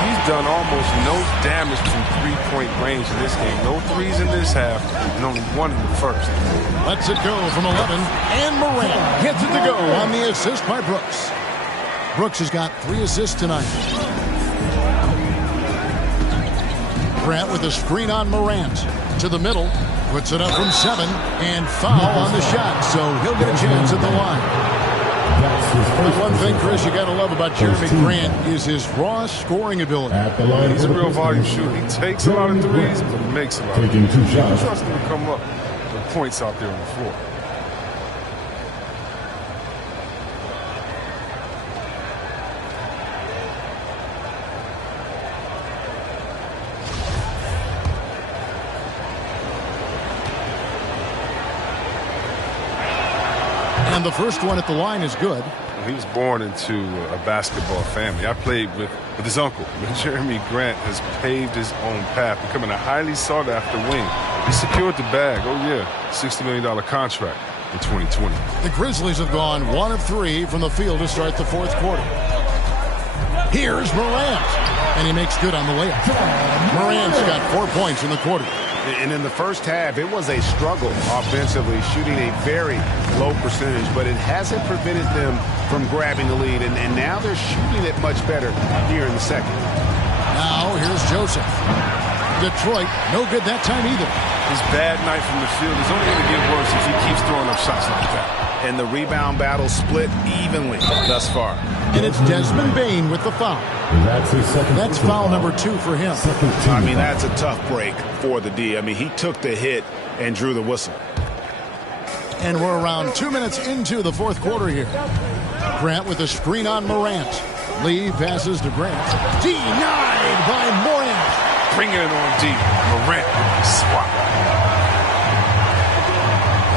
He's done almost no damage from three-point range in this game. No threes in this half, and only one in the first. Lets it go from 11. And Morant gets it to go on the assist by Brooks. Brooks has got 3 assists tonight. Grant with a screen on Morant. To the middle. Puts it up from 7. And foul on the shot. So he'll get a chance at the line. The one thing, Chris, you got to love about Jeremy Grant is his raw scoring ability. He's a real volume shooter. He takes a lot of threes, but he makes a lot of threes. He trusts him to come up with points out there on the floor. And the first one at the line is good. He was born into a basketball family. I played with his uncle. Jeremy Grant has paved his own path, becoming a highly sought-after wing. He secured the bag. Oh, yeah, $60 million contract in 2020. The Grizzlies have gone 1 of 3 from the field to start the fourth quarter. Here's Morant. And he makes good on the layup. Morant's got 4 points in the quarter. And in the first half, it was a struggle offensively, shooting a very low percentage, but it hasn't prevented them from grabbing the lead, and now they're shooting it much better here in the second. Now, here's Joseph. Detroit, no good that time either. His bad night from the field is only going to get worse if he keeps throwing up shots like that. And the rebound battle split evenly thus far. And it's Desmond Bane with the foul. That's foul number 2 for him. I mean, that's a tough break for the D. I mean, he took the hit and drew the whistle. And we're around 2 minutes into the fourth quarter here. Grant with a screen on Morant. Lee passes to Grant. Denied by Morant. Bring it on D. Morant with the swap.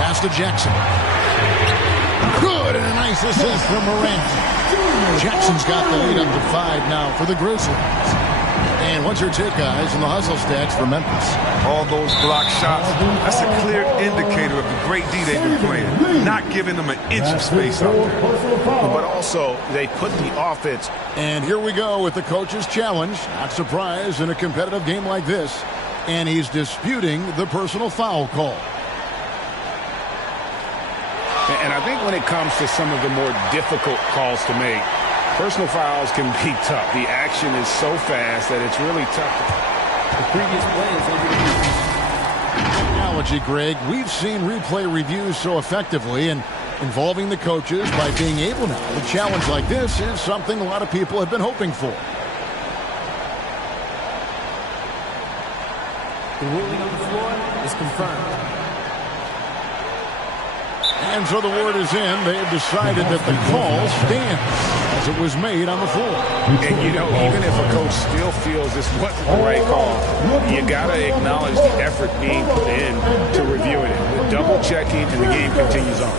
Pass to Jackson. Good, and a nice assist from Morant. Jackson's got the lead up to 5 now for the Grizzlies. And what's your take, guys, on the hustle stats for Memphis? All those block shots, that's a clear indicator of the great D they've been playing. Not giving them an inch of space out there. But also, they put the offense. And here we go with the coach's challenge. Not surprised in a competitive game like this. And he's disputing the personal foul call. And I think when it comes to some of the more difficult calls to make, personal fouls can be tough. The action is so fast that it's really tough. The previous play is over the analogy, Greg. We've seen replay reviews so effectively and involving the coaches by being able now. A challenge like this is something a lot of people have been hoping for. The ruling on the floor is confirmed. And so the word is in. They have decided that the call stands as it was made on the floor. And, you know, even if a coach still feels this wasn't the right call, you got to acknowledge the effort being put in to reviewing it. The double checking, and the game continues on.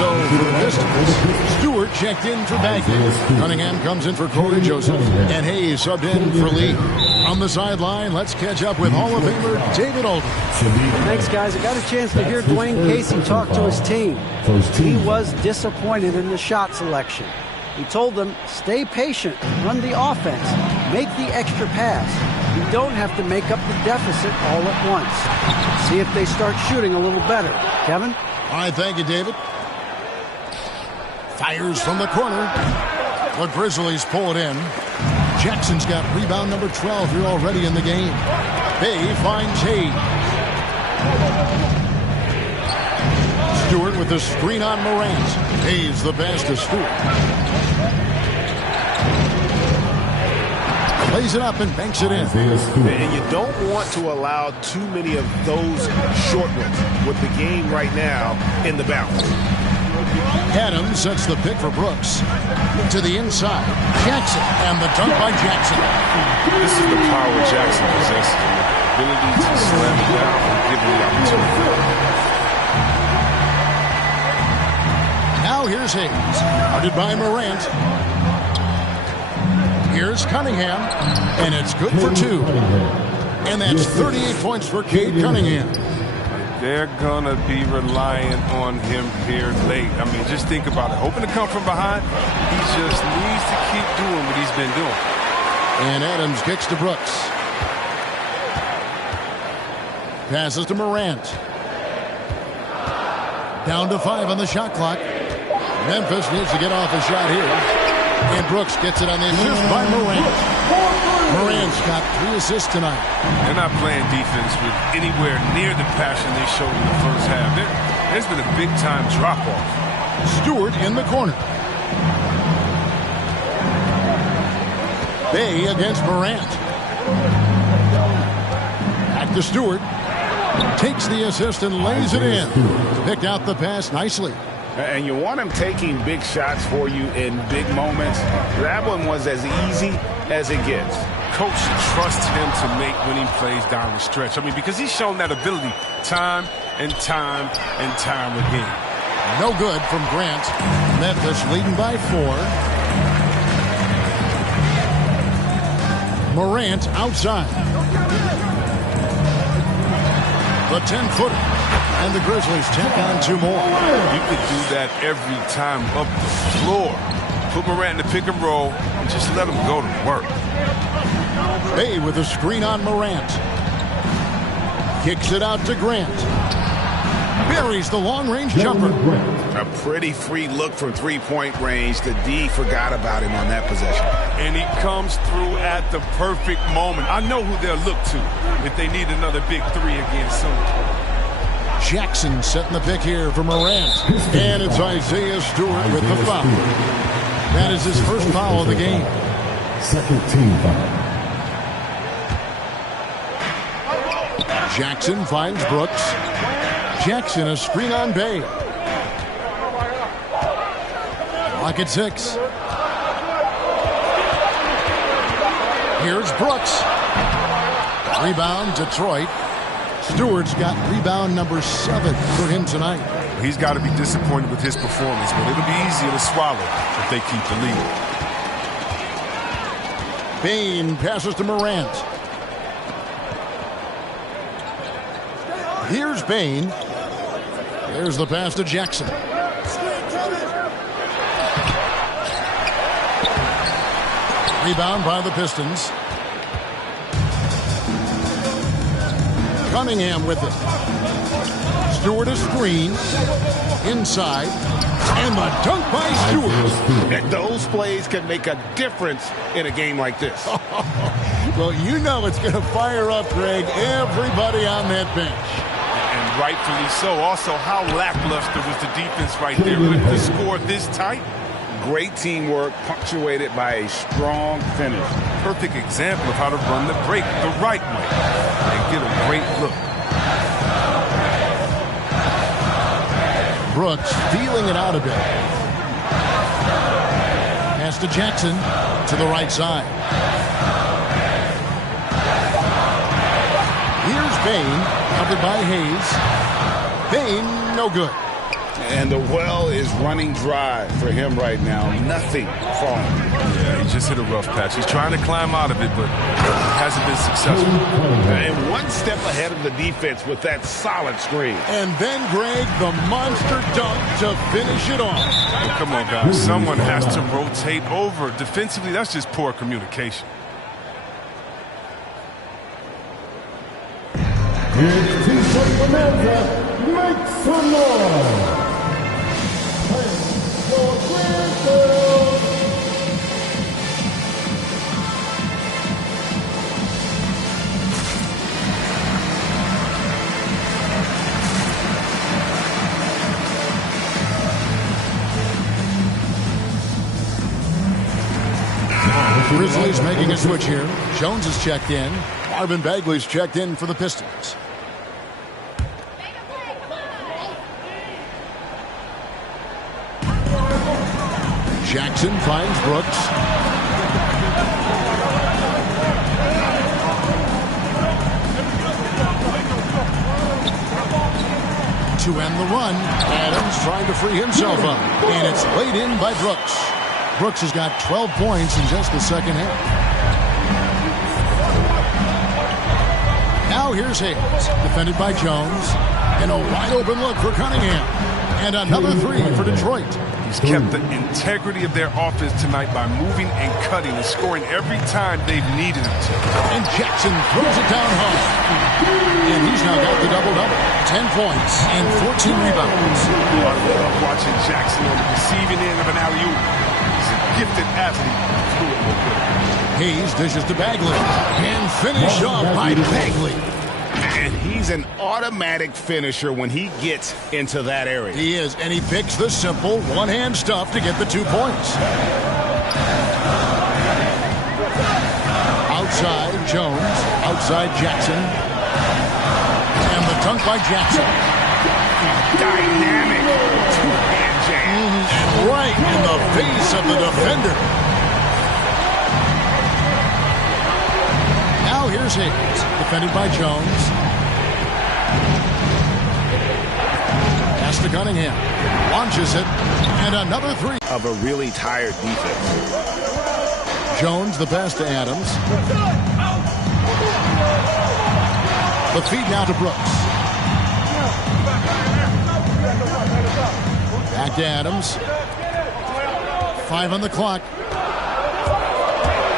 So for the Pistons, Stewart checked in for Bagley. Cunningham comes in for Corey Joseph. And Hayes subbed in for Lee. On the sideline, let's catch up with Hall of Famer David Alden. Thanks, guys. I got a chance to hear Dwayne Casey talk to his team. He was disappointed in the shot selection. He told them, stay patient, run the offense, make the extra pass. You don't have to make up the deficit all at once. See if they start shooting a little better. Kevin? All right, thank you, David. Fires from the corner. The Grizzlies pull it in. Jackson's got rebound number 12 here already in the game. Bay finds Hayes. Stewart with the screen on Morant. Hayes the pass to Stewart. Plays it up and banks it in. And you don't want to allow too many of those short ones with the game right now in the balance. Adams sets the pick for Brooks. To the inside. Jackson, and the dunk by Jackson. This is the power Jackson possesses. The ability to slam it down and give him the opportunity. Now here's Hayes. Guarded by Morant. Here's Cunningham. And it's good for 2. And that's 38 points for Cade Cunningham. They're going to be relying on him here late. I mean, just think about it. Hoping to come from behind, he just needs to keep doing what he's been doing. And Adams kicks to Brooks. Passes to Morant. Down to 5 on the shot clock. Memphis needs to get off a shot here. And Brooks gets it on the assist by Morant. Morant's got 3 assists tonight. They're not playing defense with anywhere near the passion they showed in the first half. There's been a big-time drop-off. Stewart in the corner. Bay against Morant. Back to Stewart. Takes the assist and lays it in. Picked out the pass nicely. And you want him taking big shots for you in big moments. That one was as easy as it gets. Coach trusts him to make winning plays down the stretch. I mean, because he's shown that ability time and time and time again. No good from Grant. Memphis leading by 4. Morant outside. The 10-footer. And the Grizzlies tack on 2 more. You could do that every time up the floor. Put Morant in the pick and roll and just let him go to work. Bay with a screen on Morant. Kicks it out to Grant. Buries the long-range jumper. A pretty free look from three-point range. The D forgot about him on that possession. And he comes through at the perfect moment. I know who they'll look to if they need another big 3 again soon. Jackson setting the pick here for Morant. And it's Isaiah Stewart with the foul. That is his first foul of the game. Second team foul. Jackson finds Brooks. Jackson a screen on Bay. Clock at 6. Here's Brooks. Rebound, Detroit. Stewart's got rebound number 7 for him tonight. He's got to be disappointed with his performance, but it'll be easier to swallow if they keep the lead. Bain passes to Morant. Here's Bain. There's the pass to Jackson. Rebound by the Pistons. Cunningham with it. Stewart a screen. Inside. And the dunk by Stewart. And those plays can make a difference in a game like this. Well, you know it's going to fire up, Greg, everybody on that bench. And rightfully so. Also, how lackluster was the defense right there? With the score this tight, Great teamwork punctuated by a strong finish. Perfect example of how to run the break the right way and get a great look. Brooks feeling it out a bit. Pass to Jackson to the right side. Here's Bain, covered by Hayes. Bain, no good. And the well is running dry for him right now. Nothing falling. Yeah, he just hit a rough patch. He's trying to climb out of it, but hasn't been successful. And one step ahead of the defense with that solid screen. And then, Greg, the monster dunk to finish it off. Oh, come on, guys. Someone has to rotate over. Defensively, that's just poor communication. Here's T-shirt Bonanza. Make some noise. Grizzlies making a switch here. Jones is checked in. Marvin Bagley's checked in for the Pistons. Jackson finds Brooks. To end the run, Adams trying to free himself up. And it's laid in by Brooks. Brooks has got 12 points in just the second half. Now here's Hayes, defended by Jones. And a wide open look for Cunningham. And another three for Detroit. He's kept the integrity of their offense tonight by moving and cutting and scoring every time they've needed him to. And Jackson throws it down hard. And he's now got the double-double. 10 points and 14 rebounds. I love watching Jackson on the receiving end of an alley-oop. He's a gifted athlete. Hayes dishes to Bagley. And finished off by Bagley. And he's an automatic finisher when he gets into that area. He is, and he picks the simple one-hand stuff to get the 2 points. Outside, Jones. Outside, Jackson. And the dunk by Jackson. Dynamic two-hand jam. And right in the face of the defender. Now here's Hayes, defended by Jones. Pass to Cunningham. Launches it. And another three. Of a really tired defense. Jones, the pass to Adams. The feed now to Brooks. Back to Adams. 5 on the clock.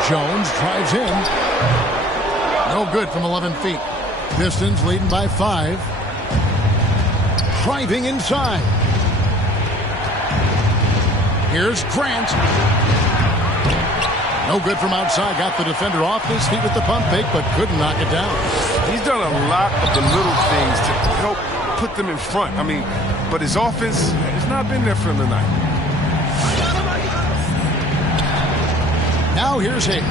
Jones drives in. No good from 11 feet. Pistons leading by 5. Driving inside. Here's Grant. No good from outside. Got the defender off his feet with the pump fake, but couldn't knock it down. He's done a lot of the little things to help put them in front. I mean, but his offense has not been there for him tonight. Now here's Hayes.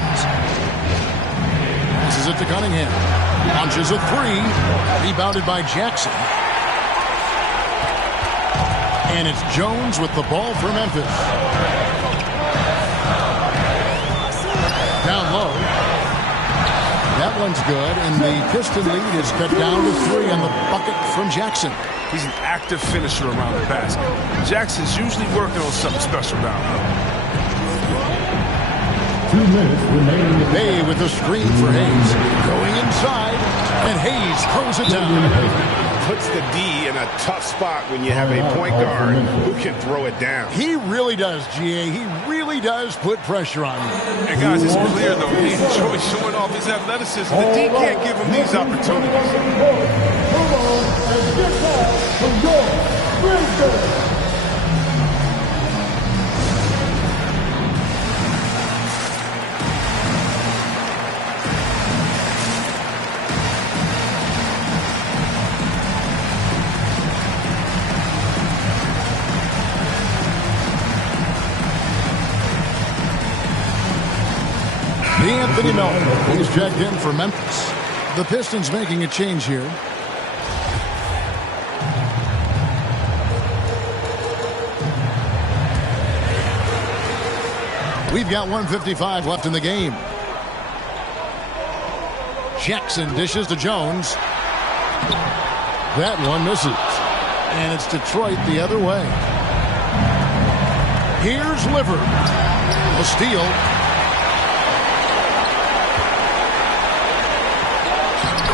Passes it to Cunningham. Launches a three. Rebounded by Jackson. And it's Jones with the ball for Memphis. Down low. That one's good, and the Piston lead is cut down to 3 on the bucket from Jackson. He's an active finisher around the basket. Jackson's usually working on something special down low. 2 minutes remaining. Bay with the screen for Hayes. Going inside, and Hayes throws it down. Puts the D in a tough spot when you have a point guard who can throw it down. He really does, GA. He really does put pressure on you. And guys, it's clear, though, he enjoys showing off his athleticism. The D can't give him these opportunities. Come on and get back to your Grizzlies. D'Anthony Melton. He's checked in for Memphis. The Pistons making a change here. We've got 1:55 left in the game. Jackson dishes to Jones. That one misses. And it's Detroit the other way. Here's Liver. A steal.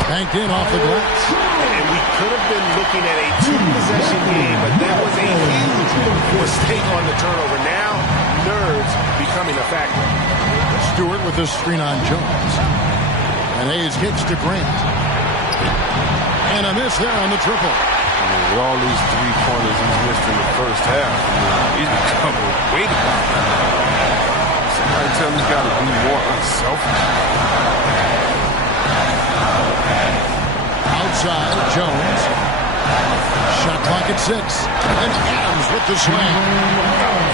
Banked in off the glass. And we could have been looking at a two-possession game, but that was a huge mistake on the turnover. Now, nerves becoming a factor. Stewart with his screen on Jones. And Hayes hits to Grant. And a miss there on the triple. With all these three-pointers he's missed in the first half, he's become a weight. Somebody tell him he's got to be more unselfish. Outside, Jones. Shot clock at 6. And Adams with the slam.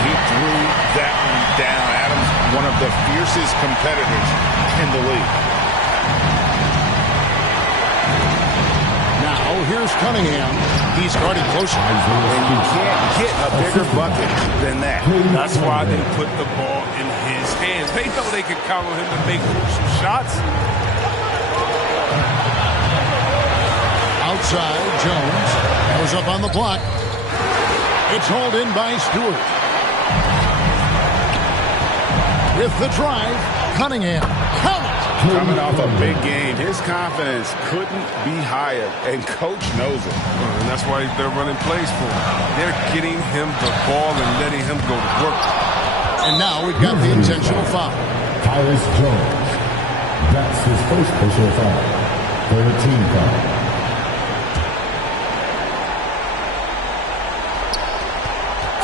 He threw that one down. Adams, one of the fiercest competitors in the league. Now, here's Cunningham. He's guarded closer. And you can't get a bigger bucket than that. That's why they put the ball in his hands. They know they can count on him to make crucial shots. Outside, Jones goes up on the block. It's hauled in by Stewart. With the drive, Cunningham. Count it! Coming off a big game, his confidence couldn't be higher, and coach knows it. And that's why they're running plays for him. They're getting him the ball and letting him go to work. And now we've got the intentional foul. Tyus Jones. That's his first personal foul. 13 foul.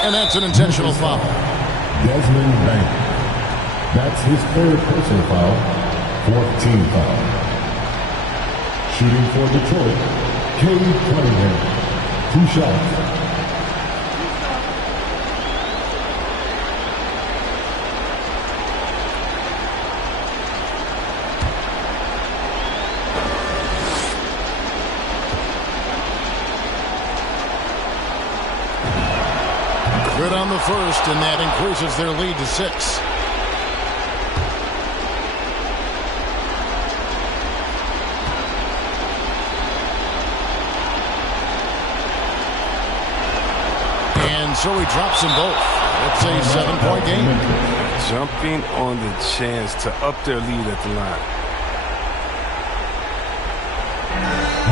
And that's an intentional foul. Desmond Bain. That's his third personal foul. 14 foul. Shooting for Detroit, Cade Cunningham. 2 shots. Good on the first, and that increases their lead to 6. And so he drops them both. It's a 7-point game. Jumping on the chance to up their lead at the line.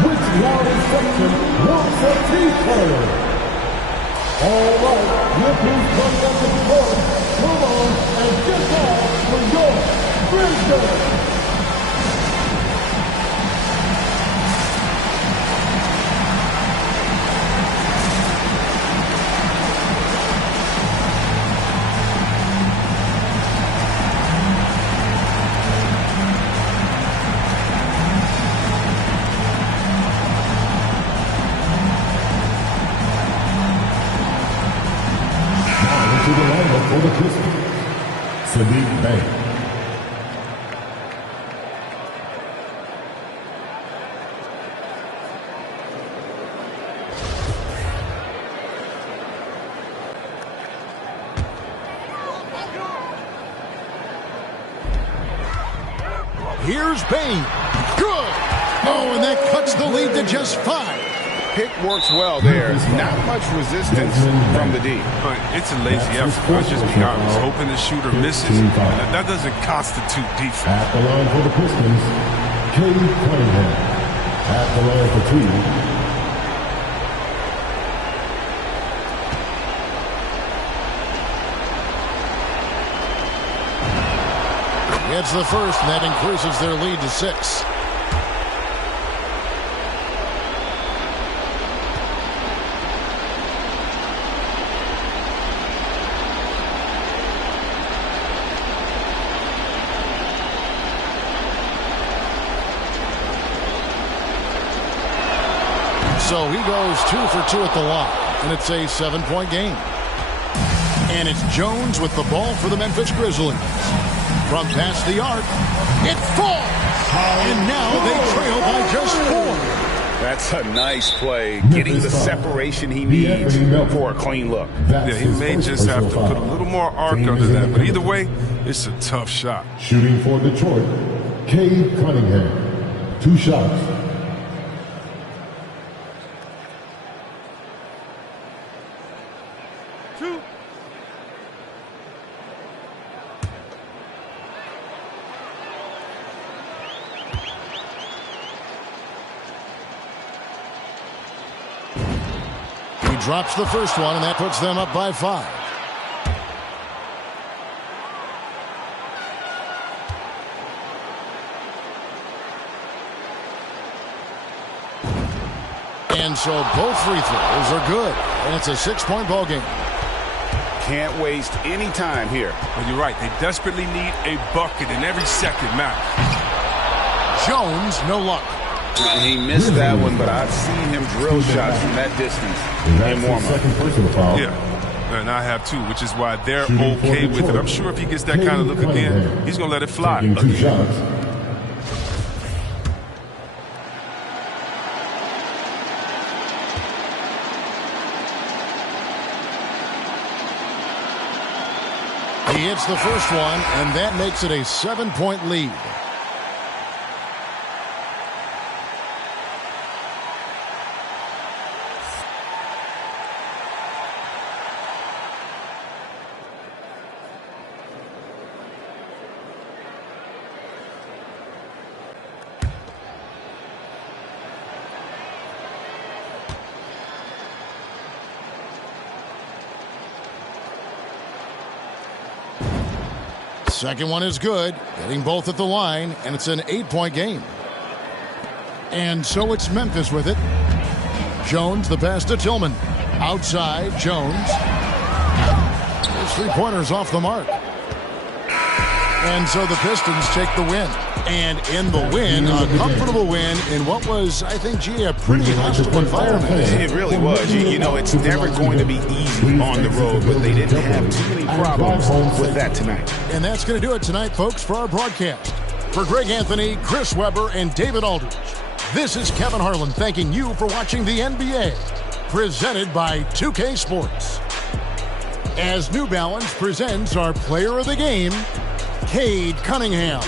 Which Larry Sexton wants a T-player? All right, look who's coming up to the court. Come on and get down for your Grizzlies. To the lineup for the Pistons, Sadiq Bey. Here's Bain. Good. Oh, and that cuts the lead to just 5. Pick works well there. Not much resistance from the D. But it's a lazy effort. I'll just be honest. Hoping the shooter misses, that doesn't constitute defense. At the line for the Pistons, Cade Cunningham. At the line for 2. It's the first, and that increases their lead to 6. So he goes 2 for 2 at the line, and it's a 7-point game. And it's Jones with the ball for the Memphis Grizzlies. From past the arc, it falls. And now they trail by just 4. That's a nice play, getting the separation he needs for a clean look. Yeah, he may just have to put a little more arc under that, but either way, it's a tough shot. Shooting for Detroit, Cade Cunningham. 2 shots. Drops the first one, and that puts them up by 5. And so both free throws are good, and it's a 6-point ball game. Can't waste any time here. Well, you're right. They desperately need a bucket, and every second matters. Jones, no luck. And he missed that one, but I've seen him drill shots from that distance in warm-up. Yeah, and I have too, which is why they're okay with it. I'm sure if he gets that kind of look again, he's going to let it fly again. 2 shots. He hits the first one, and that makes it a 7-point lead. Second one is good, getting both at the line, and it's an 8-point game. And so it's Memphis with it. Jones, the pass to Tillman. Outside, Jones. His 3-pointers off the mark. And so the Pistons take the win. And in the win, a comfortable win in what was, I think, a pretty hostile environment. It really was. You know, it's never going to be easy on the road, but they didn't have too many problems with that tonight. And that's going to do it tonight, folks, for our broadcast. For Greg Anthony, Chris Webber, and David Aldridge, this is Kevin Harlan thanking you for watching the NBA, presented by 2K Sports. As New Balance presents our player of the game, Cade Cunningham.